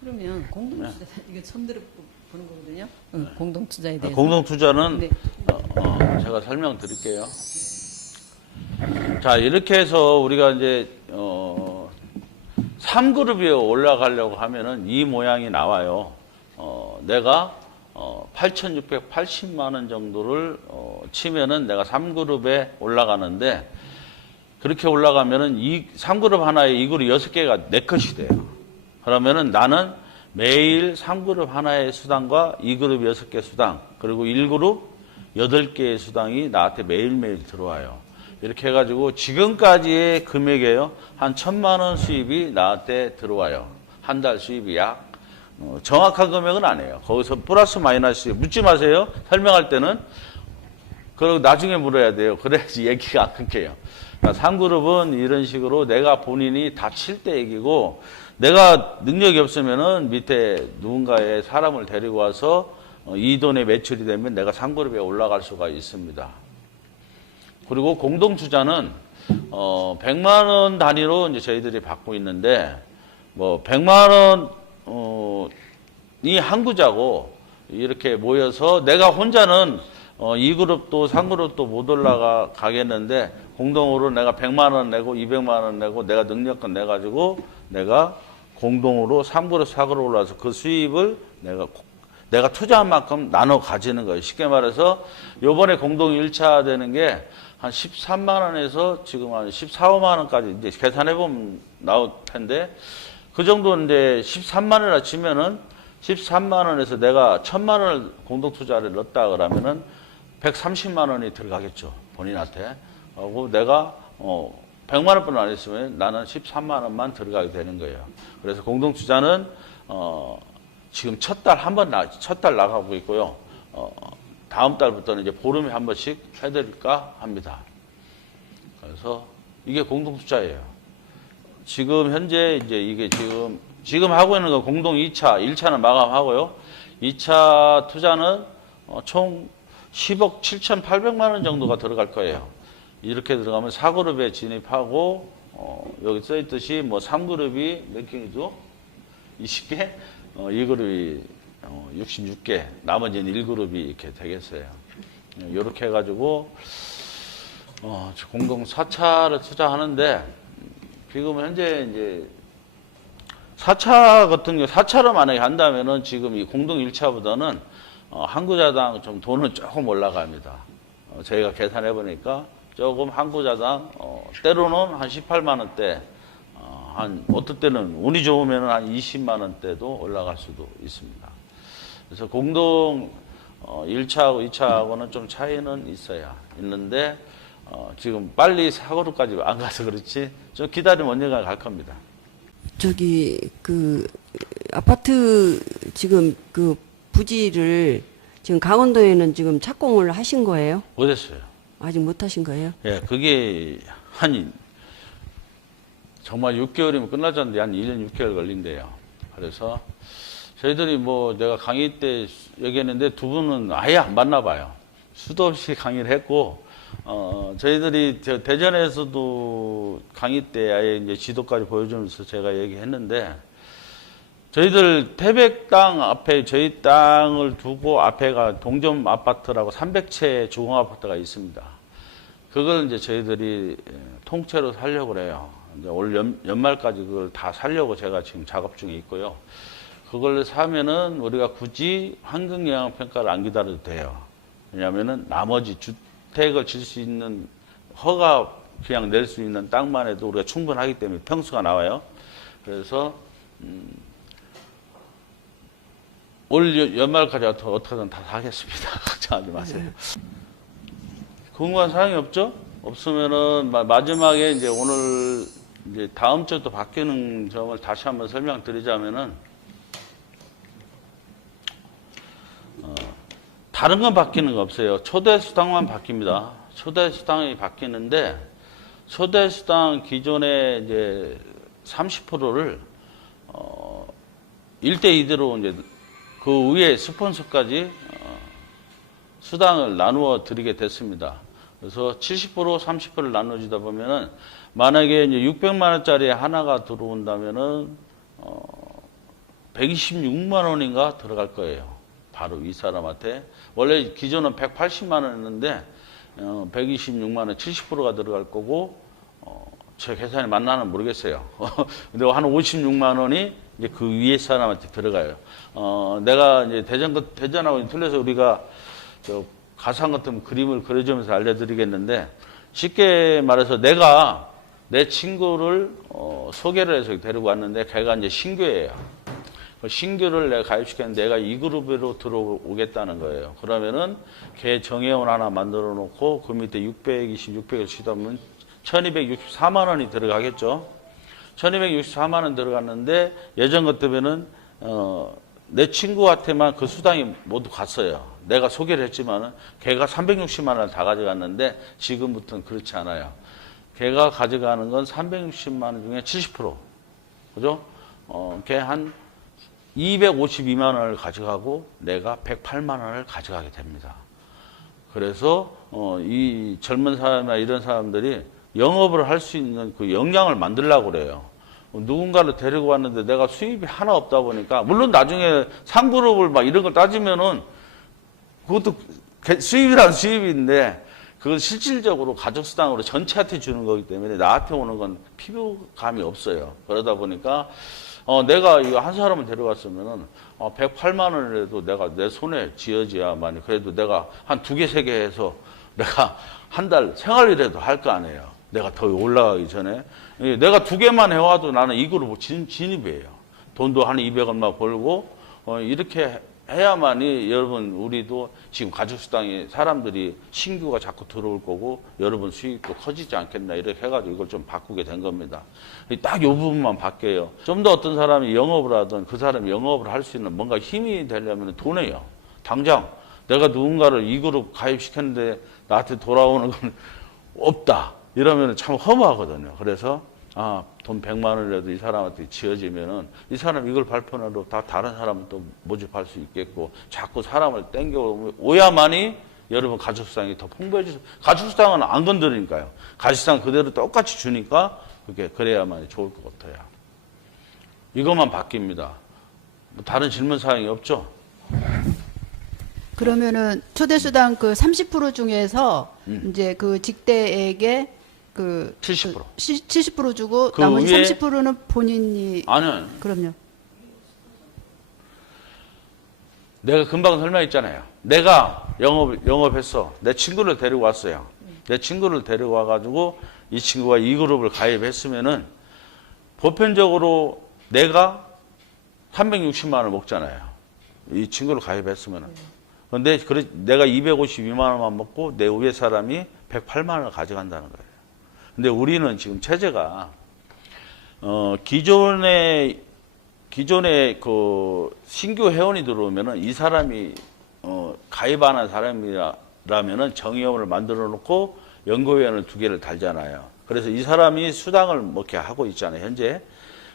그러면 공동투자 이게 처음 들어보는 거거든요. 공동투자에 대해서. 공동 투자는 네. 제가 설명드릴게요. 자, 이렇게 해서 우리가 이제 3그룹에 올라가려고 하면은 이 모양이 나와요. 내가 8,680만 원 정도를 치면은 내가 3그룹에 올라가는데, 그렇게 올라가면은 이 3그룹 하나에 2그룹 6개가 내 것이 돼요. 그러면은 나는 매일 3그룹 하나의 수당과 2그룹 6개 수당, 그리고 1그룹 8개의 수당이 나한테 매일매일 들어와요. 이렇게 해가지고 지금까지의 금액이에요. 한 1,000만 원 수입이 나한테 들어와요. 한 달 수입이 약. 정확한 금액은 아니에요. 거기서 플러스 마이너스 묻지 마세요. 설명할 때는. 그리고 나중에 물어야 돼요. 그래야지 얘기가 안 끊겨요. 그러니까 3그룹은 이런 식으로 내가 본인이 다 칠 때 얘기고, 내가 능력이 없으면은 밑에 누군가의 사람을 데리고 와서 이 돈에 매출이 되면 내가 3그룹에 올라갈 수가 있습니다. 그리고 공동투자는 100만 원 단위로 이제 저희들이 받고 있는데, 뭐 100만 원이 한 구자고 이렇게 모여서 내가 혼자는 2그룹도 3그룹도 못 올라가겠는데, 공동으로 내가 100만 원 내고 200만 원 내고 내가 능력껏 내가지고 내가 공동으로 3그룹 4그룹 올라서 그 수입을 내가 투자한 만큼 나눠 가지는 거예요. 쉽게 말해서 요번에 공동 1차 되는 게 한 13만 원에서 지금 한 14, 5만 원까지 이제 계산해 보면 나올 텐데, 그 정도 이제 13만 원이라 치면은 13만 원에서 내가 1,000만 원을 공동 투자를 넣었다 그러면은 130만 원이 들어가겠죠. 본인한테. 하고 내가 100만 원뿐 안 했으면 나는 13만 원만 들어가게 되는 거예요. 그래서 공동 투자는 지금 첫 달 나가고 있고요. 다음 달부터는 이제 보름에 한 번씩 해드릴까 합니다. 그래서 이게 공동 투자예요. 지금 현재 이제 이게 지금 하고 있는 건 공동 2차, 1차는 마감하고요. 2차 투자는 총 10억 7,800만 원 정도가 들어갈 거예요. 이렇게 들어가면 4그룹에 진입하고, 여기 써있듯이 뭐 3그룹이 몇 개이죠? 20개? 2그룹이 66개, 나머지는 1그룹이 이렇게 되겠어요. 이렇게 해가지고, 공동 4차를 투자하는데, 지금 현재 이제 4차 같은 경우, 4차로 만약에 한다면은 지금 이 공동 1차보다는 한 구자당 좀 돈은 조금 올라갑니다. 저희가 계산해 보니까 조금 한 구자당, 때로는 한 18만 원대, 어떨 때는 운이 좋으면 한 20만 원대도 올라갈 수도 있습니다. 그래서 공동 1차하고 2차하고는 좀 차이는 있는데, 지금 빨리 4그룹까지 안 가서 그렇지, 좀 기다리면 언젠가 갈 겁니다. 저기 그 아파트 지금 그 부지를 지금 강원도에는 지금 착공을 하신 거예요? 못했어요. 아직 못 하신 거예요? 예, 그게 정말 6개월이면 끝나자는데 한 1년 6개월 걸린대요. 그래서 저희들이 뭐 내가 강의 때 얘기했는데 두 분은 아예 안 봤나 봐요. 수도 없이 강의를 했고, 저희들이 대전에서도 강의 때 아예 이제 지도까지 보여주면서 제가 얘기했는데, 저희들 태백 땅 앞에 저희 땅을 두고 앞에가 동점 아파트라고 300채 주공 아파트가 있습니다. 그걸 이제 저희들이 통째로 살려고 그래요. 이제 올 연말까지 그걸 다 살려고 제가 지금 작업 중에 있고요. 그걸 사면은 우리가 굳이 환경영향평가를 안 기다려도 돼요. 왜냐하면은 나머지 주택을 질 수 있는 허가 그냥 낼 수 있는 땅만 해도 우리가 충분하기 때문에 평수가 나와요. 그래서 올 연말까지 어떻게든 다 하겠습니다. 걱정하지 마세요. 궁금한 사항이 없죠? 없으면은 마지막에 이제 오늘 이제 다음 주에 또 바뀌는 점을 다시 한번 설명드리자면은 다른 건 바뀌는 거 없어요. 초대수당만 바뀝니다. 초대수당이 바뀌는데, 초대수당 기존에 이제 30%를, 1대2대로 이제 그 위에 스폰서까지, 수당을 나누어 드리게 됐습니다. 그래서 70%, 30%를 나눠주다 보면은, 만약에 이제 600만 원짜리 하나가 들어온다면은, 126만 원인가 들어갈 거예요. 바로 이 사람한테. 원래 기존은 180만 원이었는데, 126만 원 70%가 들어갈 거고, 제 계산이 맞나는 모르겠어요. 근데 한 56만 원이 이제 그 위에 사람한테 들어가요. 내가 이제 대전하고 틀려서 우리가 저 가상 같은 그림을 그려주면서 알려드리겠는데, 쉽게 말해서 내가 내 친구를 소개를 해서 데리고 왔는데, 걔가 이제 신규예요. 그 신규를 내가 가입시켰는데 내가 이 그룹으로 들어오겠다는 거예요. 그러면은 걔 정회원 하나 만들어 놓고 그 밑에 620, 600을 치다보면 1264만 원이 들어가겠죠. 1264만 원 들어갔는데 예전 같으면은 내 친구한테만 그 수당이 모두 갔어요. 내가 소개를 했지만은 걔가 360만 원을 다 가져갔는데 지금부터는 그렇지 않아요. 걔가 가져가는 건 360만 원 중에 70%. 그죠? 걔 한 252만 원을 가져가고 내가 108만 원을 가져가게 됩니다. 그래서 이 젊은 사람이나 이런 사람들이 영업을 할 수 있는 그 역량을 만들려고 그래요. 누군가를 데리고 왔는데 내가 수입이 하나 없다 보니까, 물론 나중에 상그룹을 막 이런 걸 따지면은 그것도 수입이란 수입인데, 그건 실질적으로 가족수당으로 전체한테 주는 거기 때문에 나한테 오는 건 피부감이 없어요. 그러다 보니까 내가 이거 한 사람을 데려갔으면은 108만 원이라도 내가 내 손에 쥐어져야만, 그래도 내가 한 2개, 3개 해서 내가 한 달 생활이라도 할 거 아니에요. 내가 더 올라가기 전에. 내가 2개만 해와도 나는 이 그룹 진입이에요. 돈도 한 200원만 벌고, 이렇게 해야만이 여러분, 우리도 지금 가족수당이 사람들이 신규가 자꾸 들어올 거고, 여러분 수익도 커지지 않겠나, 이렇게 해가지고 이걸 좀 바꾸게 된 겁니다. 딱 이 부분만 바뀌어요. 좀 더 어떤 사람이 영업을 하든 그 사람이 영업을 할 수 있는 뭔가 힘이 되려면 돈이에요. 당장 내가 누군가를 이 그룹 가입시켰는데 나한테 돌아오는 건 없다. 이러면 참 허무하거든요. 그래서 돈 100만 원이라도 이 사람한테 지어지면은 이 사람 이걸 발표하러 다 다른 사람은 또 모집할 수 있겠고, 자꾸 사람을 땡겨오야만이 여러분 가족수당이 더 풍부해지죠. 가족수당은 안 건드리니까요. 가족수당 그대로 똑같이 주니까 그래야만 좋을 것 같아요. 이것만 바뀝니다. 뭐 다른 질문 사항이 없죠? 그러면은 초대수당 그 30% 중에서 이제 그 직대에게 그 70%. 70% 주고 그 나머지 위에 30%는 본인이. 아니요. 그럼요. 내가 금방 설명했잖아요. 내가 영업했어. 내 친구를 데리고 왔어요. 내 친구를 데리고 와가지고 이 친구가 이 그룹을 가입했으면은 보편적으로 내가 360만 원을 먹잖아요. 이 친구를 가입했으면은. 근데 내가 252만 원만 먹고 내 위에 사람이 108만 원을 가져간다는 거예요. 근데 우리는 지금 체제가 기존에 그 신규 회원이 들어오면은 이 사람이 가입하는 사람이라면은 정의원을 만들어 놓고 연구위원을 2개를 달잖아요. 그래서 이 사람이 수당을 먹게 하고 있잖아요. 현재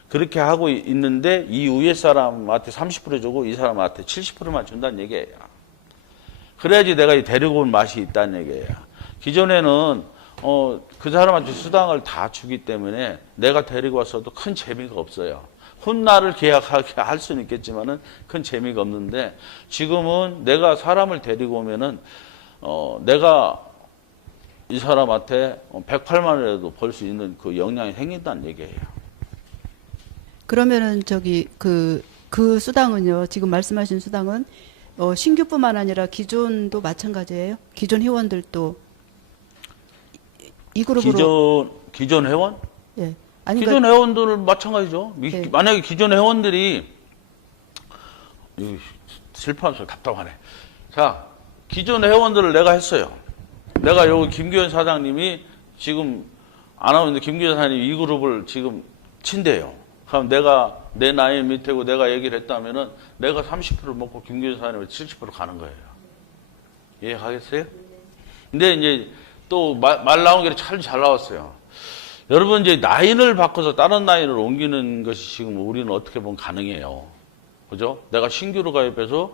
그렇게 하고 있는데 이 위에 사람한테 30% 주고 이 사람한테 70%만 준다는 얘기예요. 그래야지 내가 데리고 온 맛이 있다는 얘기예요. 기존에는 그 사람한테 수당을 다 주기 때문에 내가 데리고 왔어도 큰 재미가 없어요. 훗날을 계약하게 할 수는 있겠지만은 큰 재미가 없는데, 지금은 내가 사람을 데리고 오면은 내가 이 사람한테 108만 원이라도 벌 수 있는 그 역량이 생긴다는 얘기예요. 그러면은 저기 그 수당은요. 지금 말씀하신 수당은 신규뿐만 아니라 기존도 마찬가지예요. 기존 회원들도 이 그룹으로. 기존 회원? 예. 아니, 기존 회원들 마찬가지죠. 네. 만약에 기존 회원들이 슬퍼하면서 답답하네. 자, 기존 회원들을 내가 했어요. 내가 여기 김규현 사장님이 지금 안 하고 있는데 김규현 사장님이 이 그룹을 지금 친대요. 그럼 내가 내 나이 밑에고 내가 얘기를 했다면은 내가 30% 먹고 김규현 사장님이 70% 가는 거예요. 이해하겠어요? 근데 이제 또 말 나온 게 참 잘 나왔어요. 여러분 이제 라인을 바꿔서 다른 라인으로 옮기는 것이 지금 우리는 어떻게 보면 가능해요. 그죠? 내가 신규로 가입해서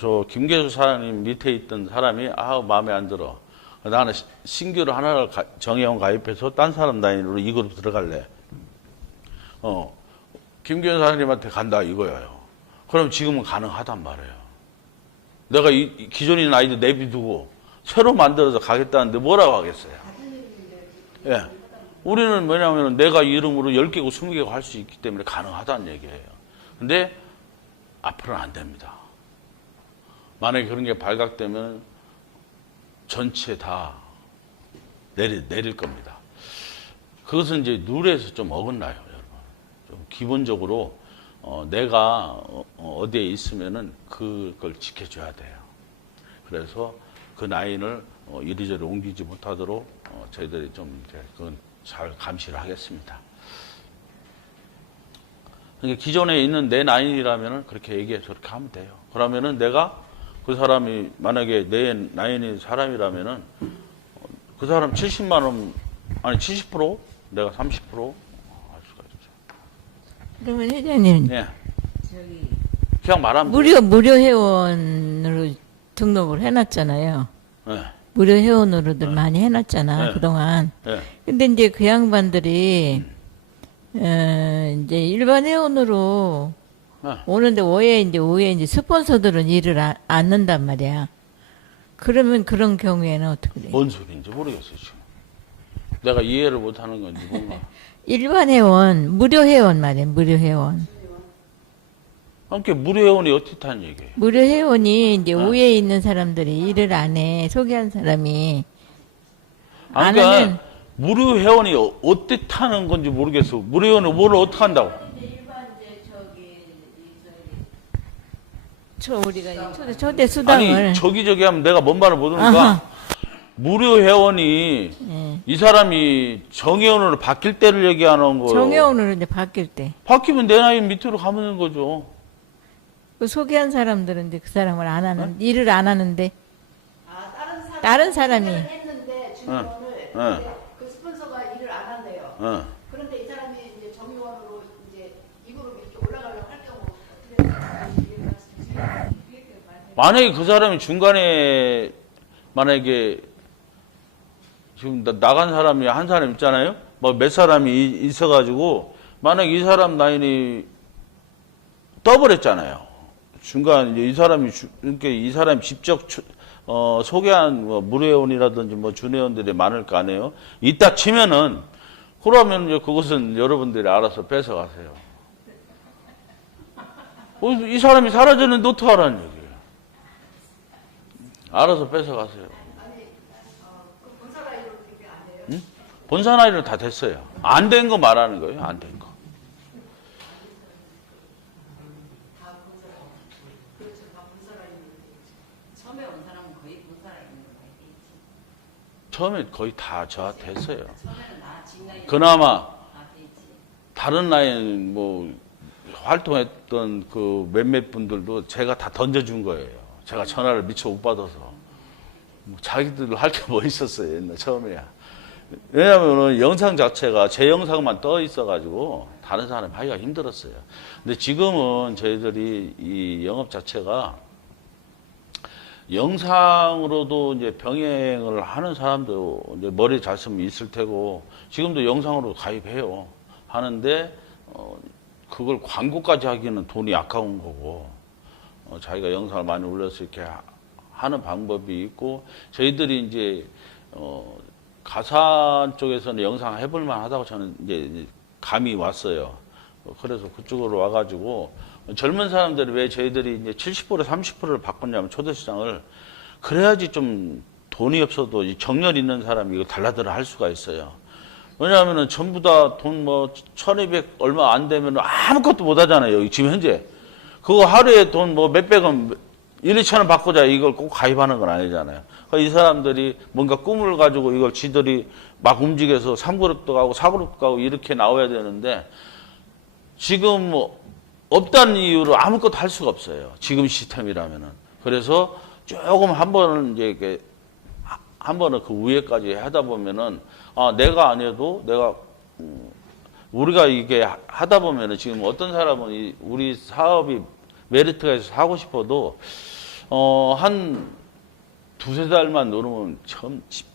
저 김계수 사장님 밑에 있던 사람이 마음에 안 들어. 나는 신규로 하나를 정혜원 가입해서 딴 사람 라인으로 이 그룹 들어갈래. 김계수 사장님한테 간다 이거예요. 그럼 지금은 가능하단 말이에요. 내가 이 기존에 있는 아이들 내비두고 새로 만들어서 가겠다는데 뭐라고 하겠어요? 예. 우리는 뭐냐면 내가 이름으로 10개고 20개고 할 수 있기 때문에 가능하다는 얘기예요. 근데 앞으로는 안 됩니다. 만약에 그런 게 발각되면 전체 다 내릴 겁니다. 그것은 이제 룰에서 좀 어긋나요, 여러분. 좀 기본적으로 내가 어디에 있으면은 그걸 지켜줘야 돼요. 그래서 그 라인을 이리저리 옮기지 못하도록 저희들이 좀 이제 그건 잘 감시를 하겠습니다. 그러니까 기존에 있는 내 라인이라면은 그렇게 얘기해서 그렇게 하면 돼요. 그러면은 내가 그 사람이 만약에 내 라인인 사람이라면은 그 사람 70만 원 아니 70% 내가 30% 할 수가 있죠. 그러면 회장님 예. 그냥 말하면 무료 회원으로 등록을 해놨잖아요. 예. 무료 회원으로들 많이 해놨잖아 네. 그동안. 예. 근데 이제 그 양반들이 이제 일반 회원으로 네. 오는데 오해 이제 스폰서들은 일을 안 넣는단 말이야. 그러면 그런 경우에는 어떻게 돼? 뭔 소리인지 모르겠어요 지금. 내가 이해를 못하는 건지 뭔가. 일반 회원, 무료 회원 말이야, 무료 회원. 함께 무료 회원이 어떻게 타는 얘기예요? 무료 회원이 이제 네. 오해에 있는 사람들이 일을 안 해. 소개한 사람이 안 그러니까 하면 무료 회원이 어떻게 타는 건지 모르겠어. 무료 회원은 뭘 어떻게 한다고? 우리가 이제 초대 수당을 아니 저기 하면 내가 뭔 말을 못 하니까 아하. 무료 회원이 예. 이 사람이 정회원으로 바뀔 때를 얘기하는 거예요. 정회원으로 이제 바뀔 때 바뀌면 내 나이 밑으로 가면 되는 거죠. 그 소개한 사람들은 이제 그 사람을 안 하는 일을 안 하는데 다른 사람이 했는데 중요원을 응. 그 스폰서가 일을 안 한대요. 어. 그런데 이 사람이 이제 정의원으로 이제 이 그룹 이렇게 올라가려고 할 경우 어떻게 만약에 그 사람이 중간에 만약에 지금 나간 사람이 한 사람 있잖아요. 뭐 몇 사람이 있어가지고 만약 이 사람 라인이 떠버렸잖아요. 중간 이제 이 사람이 그러니까 이 사람이 직접 소개한 뭐 무료회원이라든지 뭐 준회원들이 많을 거 아니에요. 이따 치면은 그러면 이제 그것은 여러분들이 알아서 뺏어가세요. 이 사람이 사라졌는데 어떡하라는 얘기예요. 알아서 뺏어가세요. 응? 본사 나이는 다 됐어요. 안 된 거 말하는 거예요. 안 된 거. 처음에 거의 다 저한테 했어요. 그나마 다른 라인 뭐 활동했던 그 몇몇 분들도 제가 다 던져준 거예요. 제가 전화를 미처 못 받아서. 뭐 자기들 할 게 뭐 있었어요. 옛날 처음에야. 왜냐하면 영상 자체가 제 영상만 떠 있어가지고 다른 사람 하기가 힘들었어요. 근데 지금은 저희들이 이 영업 자체가 영상으로도 이제 병행을 하는 사람도 이제 머리 잘 쓰면 있을 테고 지금도 영상으로 가입해요. 하는데 그걸 광고까지 하기에는 돈이 아까운 거고 자기가 영상을 많이 올려서 이렇게 하는 방법이 있고 저희들이 이제 가산 쪽에서는 영상 해볼만 하다고 저는 이제 감이 왔어요. 그래서 그쪽으로 와가지고 젊은 사람들이 왜 저희들이 이제 70% 30%를 바꿨냐면 초대시장을 그래야지 좀 돈이 없어도 정열 있는 사람이 이거 달라들어 할 수가 있어요. 왜냐하면은 전부 다 돈 뭐 1200 얼마 안 되면 아무것도 못 하잖아요. 지금 현재. 그거 하루에 돈 뭐 몇백원 1, 2천원 바꾸자 이걸 꼭 가입하는 건 아니잖아요. 그러니까 이 사람들이 뭔가 꿈을 가지고 이걸 지들이 막 움직여서 3그룹도 가고 4그룹도 가고 이렇게 나와야 되는데 지금 뭐 없다는 이유로 아무것도 할 수가 없어요. 지금 시스템이라면은. 그래서 조금 한 번은 이제 이렇게 한 번은 그 위에까지 하다 보면은 내가 아니어도 내가 우리가 이게 하다 보면은 지금 어떤 사람은 우리 사업이 메리트가 있어서 하고 싶어도 한 두세 달만 노르면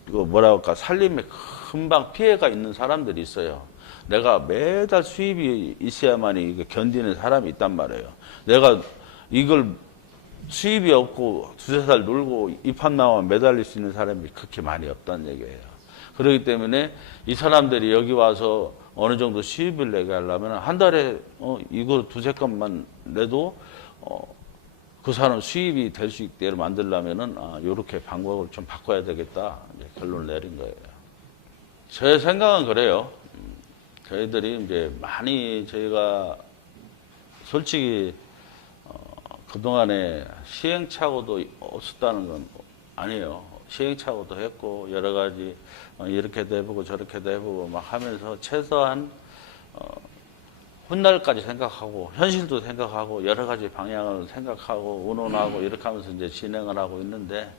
뭐라 할까 살림에 금방 피해가 있는 사람들이 있어요. 내가 매달 수입이 있어야만이 이게 견디는 사람이 있단 말이에요. 내가 이걸 수입이 없고 두세 달 놀고 입한 나와 매달릴 수 있는 사람이 그렇게 많이 없다는 얘기예요. 그렇기 때문에 이 사람들이 여기 와서 어느 정도 수입을 내게 하려면 한 달에 이거 두세 건만 내도 그 사람 수입이 될 수 있게 만들려면은 요렇게 방법을 좀 바꿔야 되겠다 이제 결론을 내린 거예요. 제 생각은 그래요. 저희들이 이제 많이 저희가 솔직히 그동안에 시행착오도 없었다는 건 아니에요. 시행착오도 했고 여러 가지 이렇게도 해보고 저렇게도 해보고 막 하면서 최소한 훗날까지 생각하고 현실도 생각하고 여러 가지 방향을 생각하고 의논하고 이렇게 하면서 이제 진행을 하고 있는데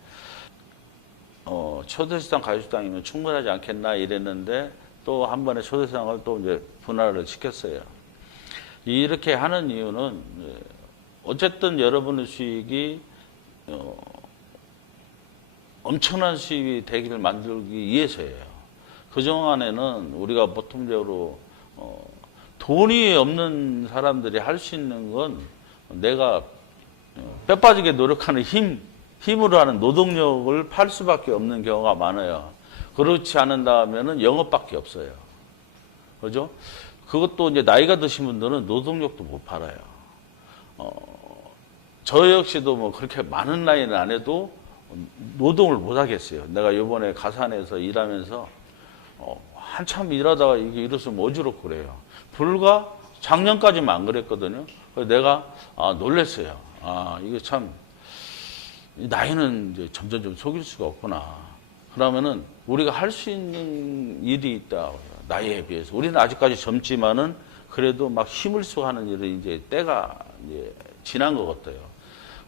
초대수당 가족수당이면 충분하지 않겠나 이랬는데 또 한 번에 초대수당을 또 이제 분할을 시켰어요. 이렇게 하는 이유는 어쨌든 여러분의 수익이 엄청난 수익이 되기를 만들기 위해서예요. 그동안에는 우리가 보통적으로 돈이 없는 사람들이 할 수 있는 건 내가 뼈 빠지게 노력하는 힘으로 하는 노동력을 팔 수밖에 없는 경우가 많아요. 그렇지 않은다면은 영업밖에 없어요. 그죠? 그것도 이제 나이가 드신 분들은 노동력도 못 팔아요. 저 역시도 뭐 그렇게 많은 나이는 안 해도 노동을 못 하겠어요. 내가 이번에 가산에서 일하면서 한참 일하다가 이게 이랬으면 어지럽고 그래요. 불과 작년까지만 안 그랬거든요. 그래서 내가 놀랬어요. 이게 참 나이는 이제 점점 좀 속일 수가 없구나. 그러면은 우리가 할 수 있는 일이 있다. 나이에 비해서 우리는 아직까지 젊지만은 그래도 막 힘을 쓰고 하는 일은 이제 때가 이제 지난 것 같아요.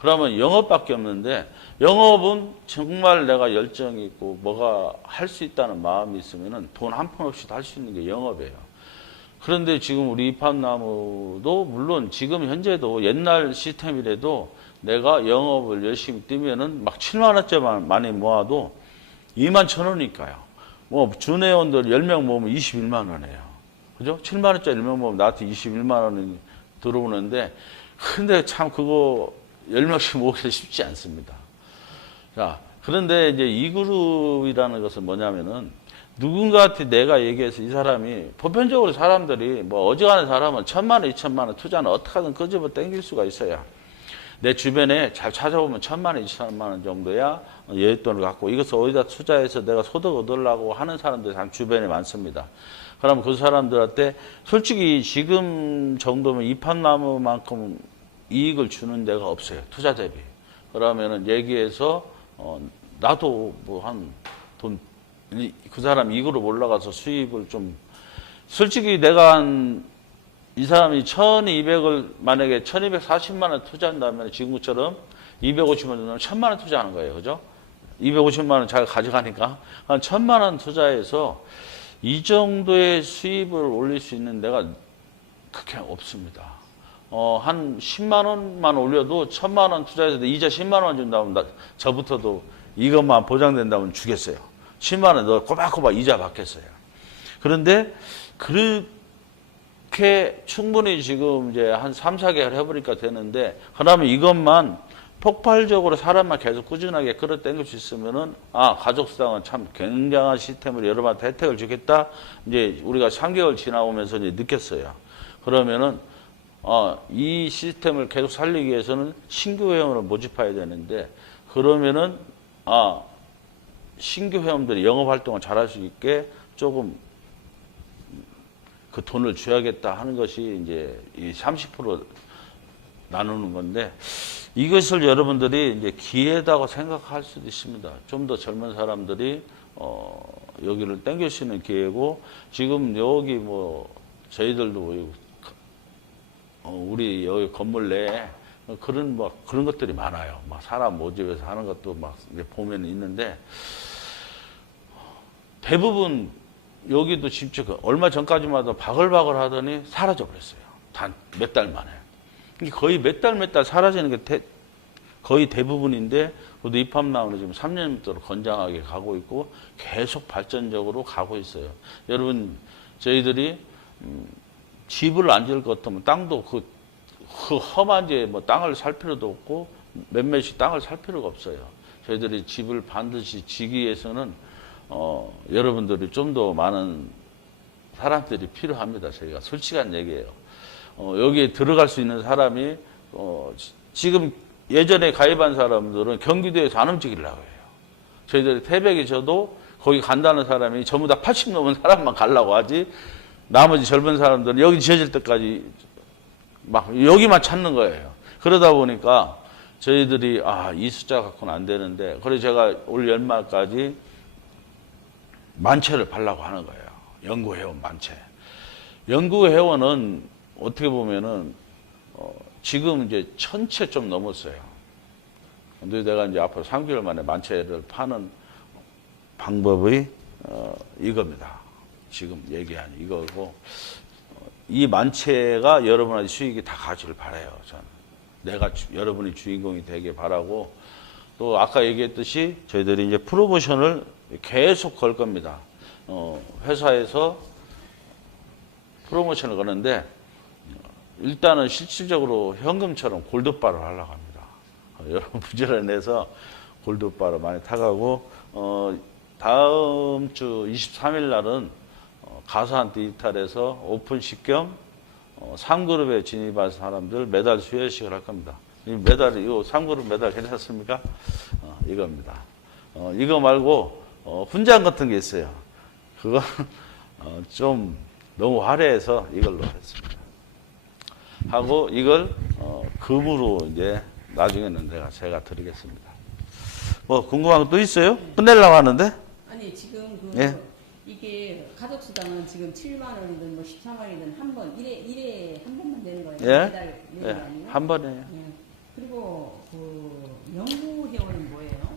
그러면 영업밖에 없는데 영업은 정말 내가 열정이 있고 뭐가 할 수 있다는 마음이 있으면은 돈 한 푼 없이도 할 수 있는 게 영업이에요. 그런데 지금 우리 이팝나무도 물론 지금 현재도 옛날 시스템이라도 내가 영업을 열심히 뛰면은 막 7만 원짜리만 많이 모아도 2만 1,000원이니까요. 뭐 준회원들 10명 모으면 21만 원이에요. 그죠? 7만 원짜리 10명 모으면 나한테 21만 원이 들어오는데 근데 참 그거 10명씩 모으기 쉽지 않습니다. 자, 그런데 이제 이 그룹이라는 것은 뭐냐면은 누군가한테 내가 얘기해서 이 사람이 보편적으로 사람들이 뭐 어지간한 사람은 1,000만 원, 2,000만 원 투자는 어떻게든 끄집어 당길 수가 있어요. 내 주변에 잘 찾아보면 1,000만 원, 2,000만 원 정도야 여윳돈을 갖고 이것을 어디다 투자해서 내가 소득 얻으려고 하는 사람들이 참 주변에 많습니다. 그럼 그 사람들한테 솔직히 지금 정도면 이팝나무만큼 이익을 주는 데가 없어요. 투자 대비. 그러면은 얘기해서 나도 뭐 한 돈 그 사람 이익으로 올라가서 수입을 좀 솔직히 내가 이 사람이 1,200을 만약에 1,240만 원 투자한다면 지금처럼 250만 원 1,000만 원 투자하는 거예요. 그죠? 250만 원 자기가 가져가니까 한 1,000만 원 투자해서 이 정도의 수입을 올릴 수 있는 데가 그렇게 없습니다. 한 10만 원만 올려도 1,000만 원 투자해서 이자 10만 원 준다면 저부터도 이것만 보장된다면 주겠어요. 10만 원 너 꼬박꼬박 이자 받겠어요. 그런데 그렇게 충분히 지금 이제 한 3, 4개월 해보니까 되는데 그러면 이것만 폭발적으로 사람만 계속 꾸준하게 끌어당길 수 있으면은 가족수당은 참 굉장한 시스템으로 여러분한테 혜택을 주겠다. 이제 우리가 3개월 지나오면서 이제 느꼈어요. 그러면은 이 시스템을 계속 살리기 위해서는 신규 회원을 모집해야 되는데 그러면은 신규 회원들이 영업 활동을 잘할 수 있게 조금 그 돈을 줘야겠다 하는 것이 이제 이 30% 나누는 건데 이것을 여러분들이 이제 기회다고 생각할 수도 있습니다. 좀 더 젊은 사람들이 여기를 땡길 수 있는 기회고 지금 여기 뭐 저희들도 우리 여기 건물 내에 그런 것들이 많아요. 막 사람 모집해서 하는 것도 막 이제 보면 있는데 대부분 여기도 직접 얼마 전까지만 해도 바글바글 하더니 사라져 버렸어요. 단 몇 달 만에. 이게 거의 몇 달 사라지는 게 거의 대부분인데 그래도 입학 나오는 지금 3년도로 건장하게 가고 있고 계속 발전적으로 가고 있어요. 여러분 저희들이 집을 안 지을 것 같으면 땅도 그 험한 데 뭐 땅을 살 필요도 없고 몇몇이 땅을 살 필요가 없어요. 저희들이 집을 반드시 지기 위해서는 여러분들이 좀 더 많은 사람들이 필요합니다. 저희가 솔직한 얘기예요. 여기에 들어갈 수 있는 사람이 지금 예전에 가입한 사람들은 경기도에서 안 움직이려고 해요. 저희들이 태백에 저도 거기 간다는 사람이 전부 다 80 넘은 사람만 가려고 하지 나머지 젊은 사람들은 여기 지어질 때까지 막 여기만 찾는 거예요. 그러다 보니까 저희들이 이 숫자 갖고는 안 되는데 그래서 제가 올 연말까지 만채를 팔려고 하는 거예요. 연구회원 만채. 연구회원은 어떻게 보면은 지금 이제 1000채 좀 넘었어요. 근데 내가 이제 앞으로 3개월 만에 만채를 파는 방법이 이겁니다. 지금 얘기한 이거고 이 만채가 여러분한테 수익이 다 가지를 바라요. 저는 내가 여러분이 주인공이 되길 바라고 또 아까 얘기했듯이 저희들이 이제 프로모션을 계속 걸 겁니다. 회사에서 프로모션을 거는데 일단은 실질적으로 현금처럼 골드바를 하려고 합니다. 여러분 부지런해서 골드바를 많이 타가고 다음 주 23일 날은 가수한 디지털에서 오픈식 겸 3그룹에 진입한 사람들 메달 수여식을 할 겁니다. 이 메달, 이거 3그룹 메달 괜찮습니까? 이겁니다. 이거 말고 훈장 같은 게 있어요. 그거 좀 너무 화려해서 이걸로 했습니다. 하고 이걸 금으로 이제 나중에는 제가 드리겠습니다. 뭐 궁금한 거 또 있어요? 끝내려고 하는데? 아니 지금 예. 이게 가족수당은 지금 7만 원이든 뭐 14만 원이든 한 번, 일에 한 번만 내는 거예요. 예. 매달 내는 거 아니에요? 한 번에. 예. 그리고 그 연구회원은 뭐예요?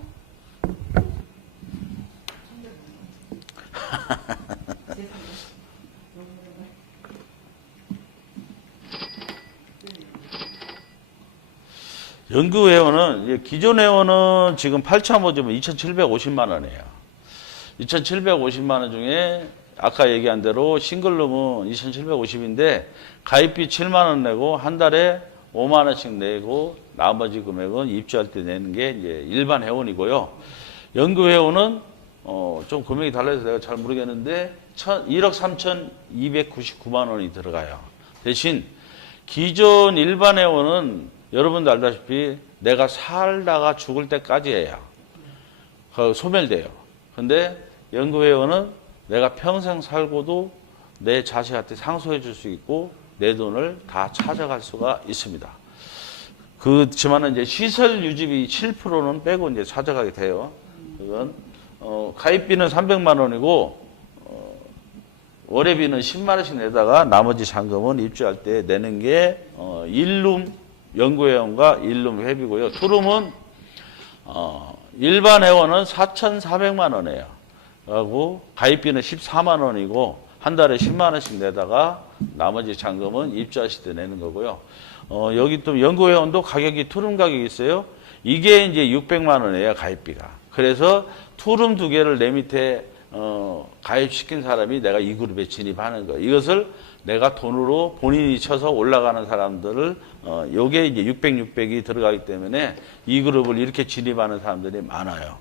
연구회원은 기존 회원은 지금 8차 모집은 2,750만 원이에요. 2,750만 원 중에 아까 얘기한 대로 싱글룸은 2,750인데 가입비 7만 원 내고 한 달에 5만 원씩 내고 나머지 금액은 입주할 때 내는 게 이제 일반 회원이고요. 연구회원은 좀 금액이 달라서 내가 잘 모르겠는데 1억 3,299만 원이 들어가요. 대신 기존 일반 회원은 여러분도 알다시피 내가 살다가 죽을 때까지예요. 소멸돼요. 근데 연구회원은 내가 평생 살고도 내 자식한테 상속해 줄 수 있고 내 돈을 다 찾아갈 수가 있습니다. 그렇지만은 이제 시설 유지비 7%는 빼고 이제 찾아가게 돼요. 그건 가입비는 300만 원이고 월회비는 10만 원씩 내다가 나머지 잔금은 입주할 때 내는 게 일룸 연구회원과 일룸 회비고요. 투룸은 일반 회원은 4,400만 원이에요. 그리고 가입비는 14만 원이고 한 달에 10만 원씩 내다가 나머지 잔금은 입주하실 때 내는 거고요. 여기 또 연구회원도 가격이 투룸 가격이 있어요. 이게 이제 600만 원이에요, 가입비가. 그래서 투룸 2개를 내 밑에 가입시킨 사람이 내가 이 그룹에 진입하는 거예요. 이것을 내가 돈으로 본인이 쳐서 올라가는 사람들을 요게 이제 600이 들어가기 때문에 이 그룹을 이렇게 진입하는 사람들이 많아요.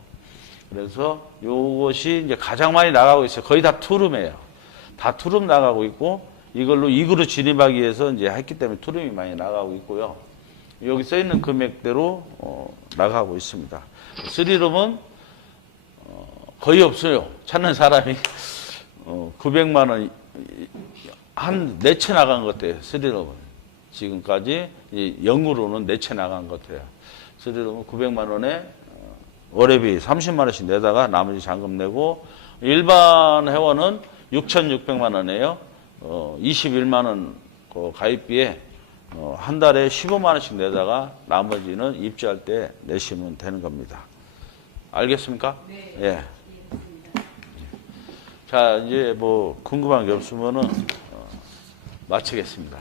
그래서 요것이 이제 가장 많이 나가고 있어요. 거의 다 투룸이에요. 다 투룸 나가고 있고 이걸로 이 그룹 진입하기 위해서 이제 했기 때문에 투룸이 많이 나가고 있고요. 여기 써 있는 금액대로 나가고 있습니다. 3룸은 거의 없어요. 찾는 사람이 900만 원 한 4채 나간 것 같아요. 3룸은 지금까지 영으로는 4채 나간 것 같아요. 3룸은 900만 원에 월회비 30만 원씩 내다가 나머지 잔금 내고 일반 회원은 6,600만 원이에요. 21만 원 가입비에 한 달에 15만 원씩 내다가 나머지는 입주할 때 내시면 되는 겁니다. 알겠습니까? 네. 예. 자, 이제 뭐 궁금한 게 없으면은 마치겠습니다.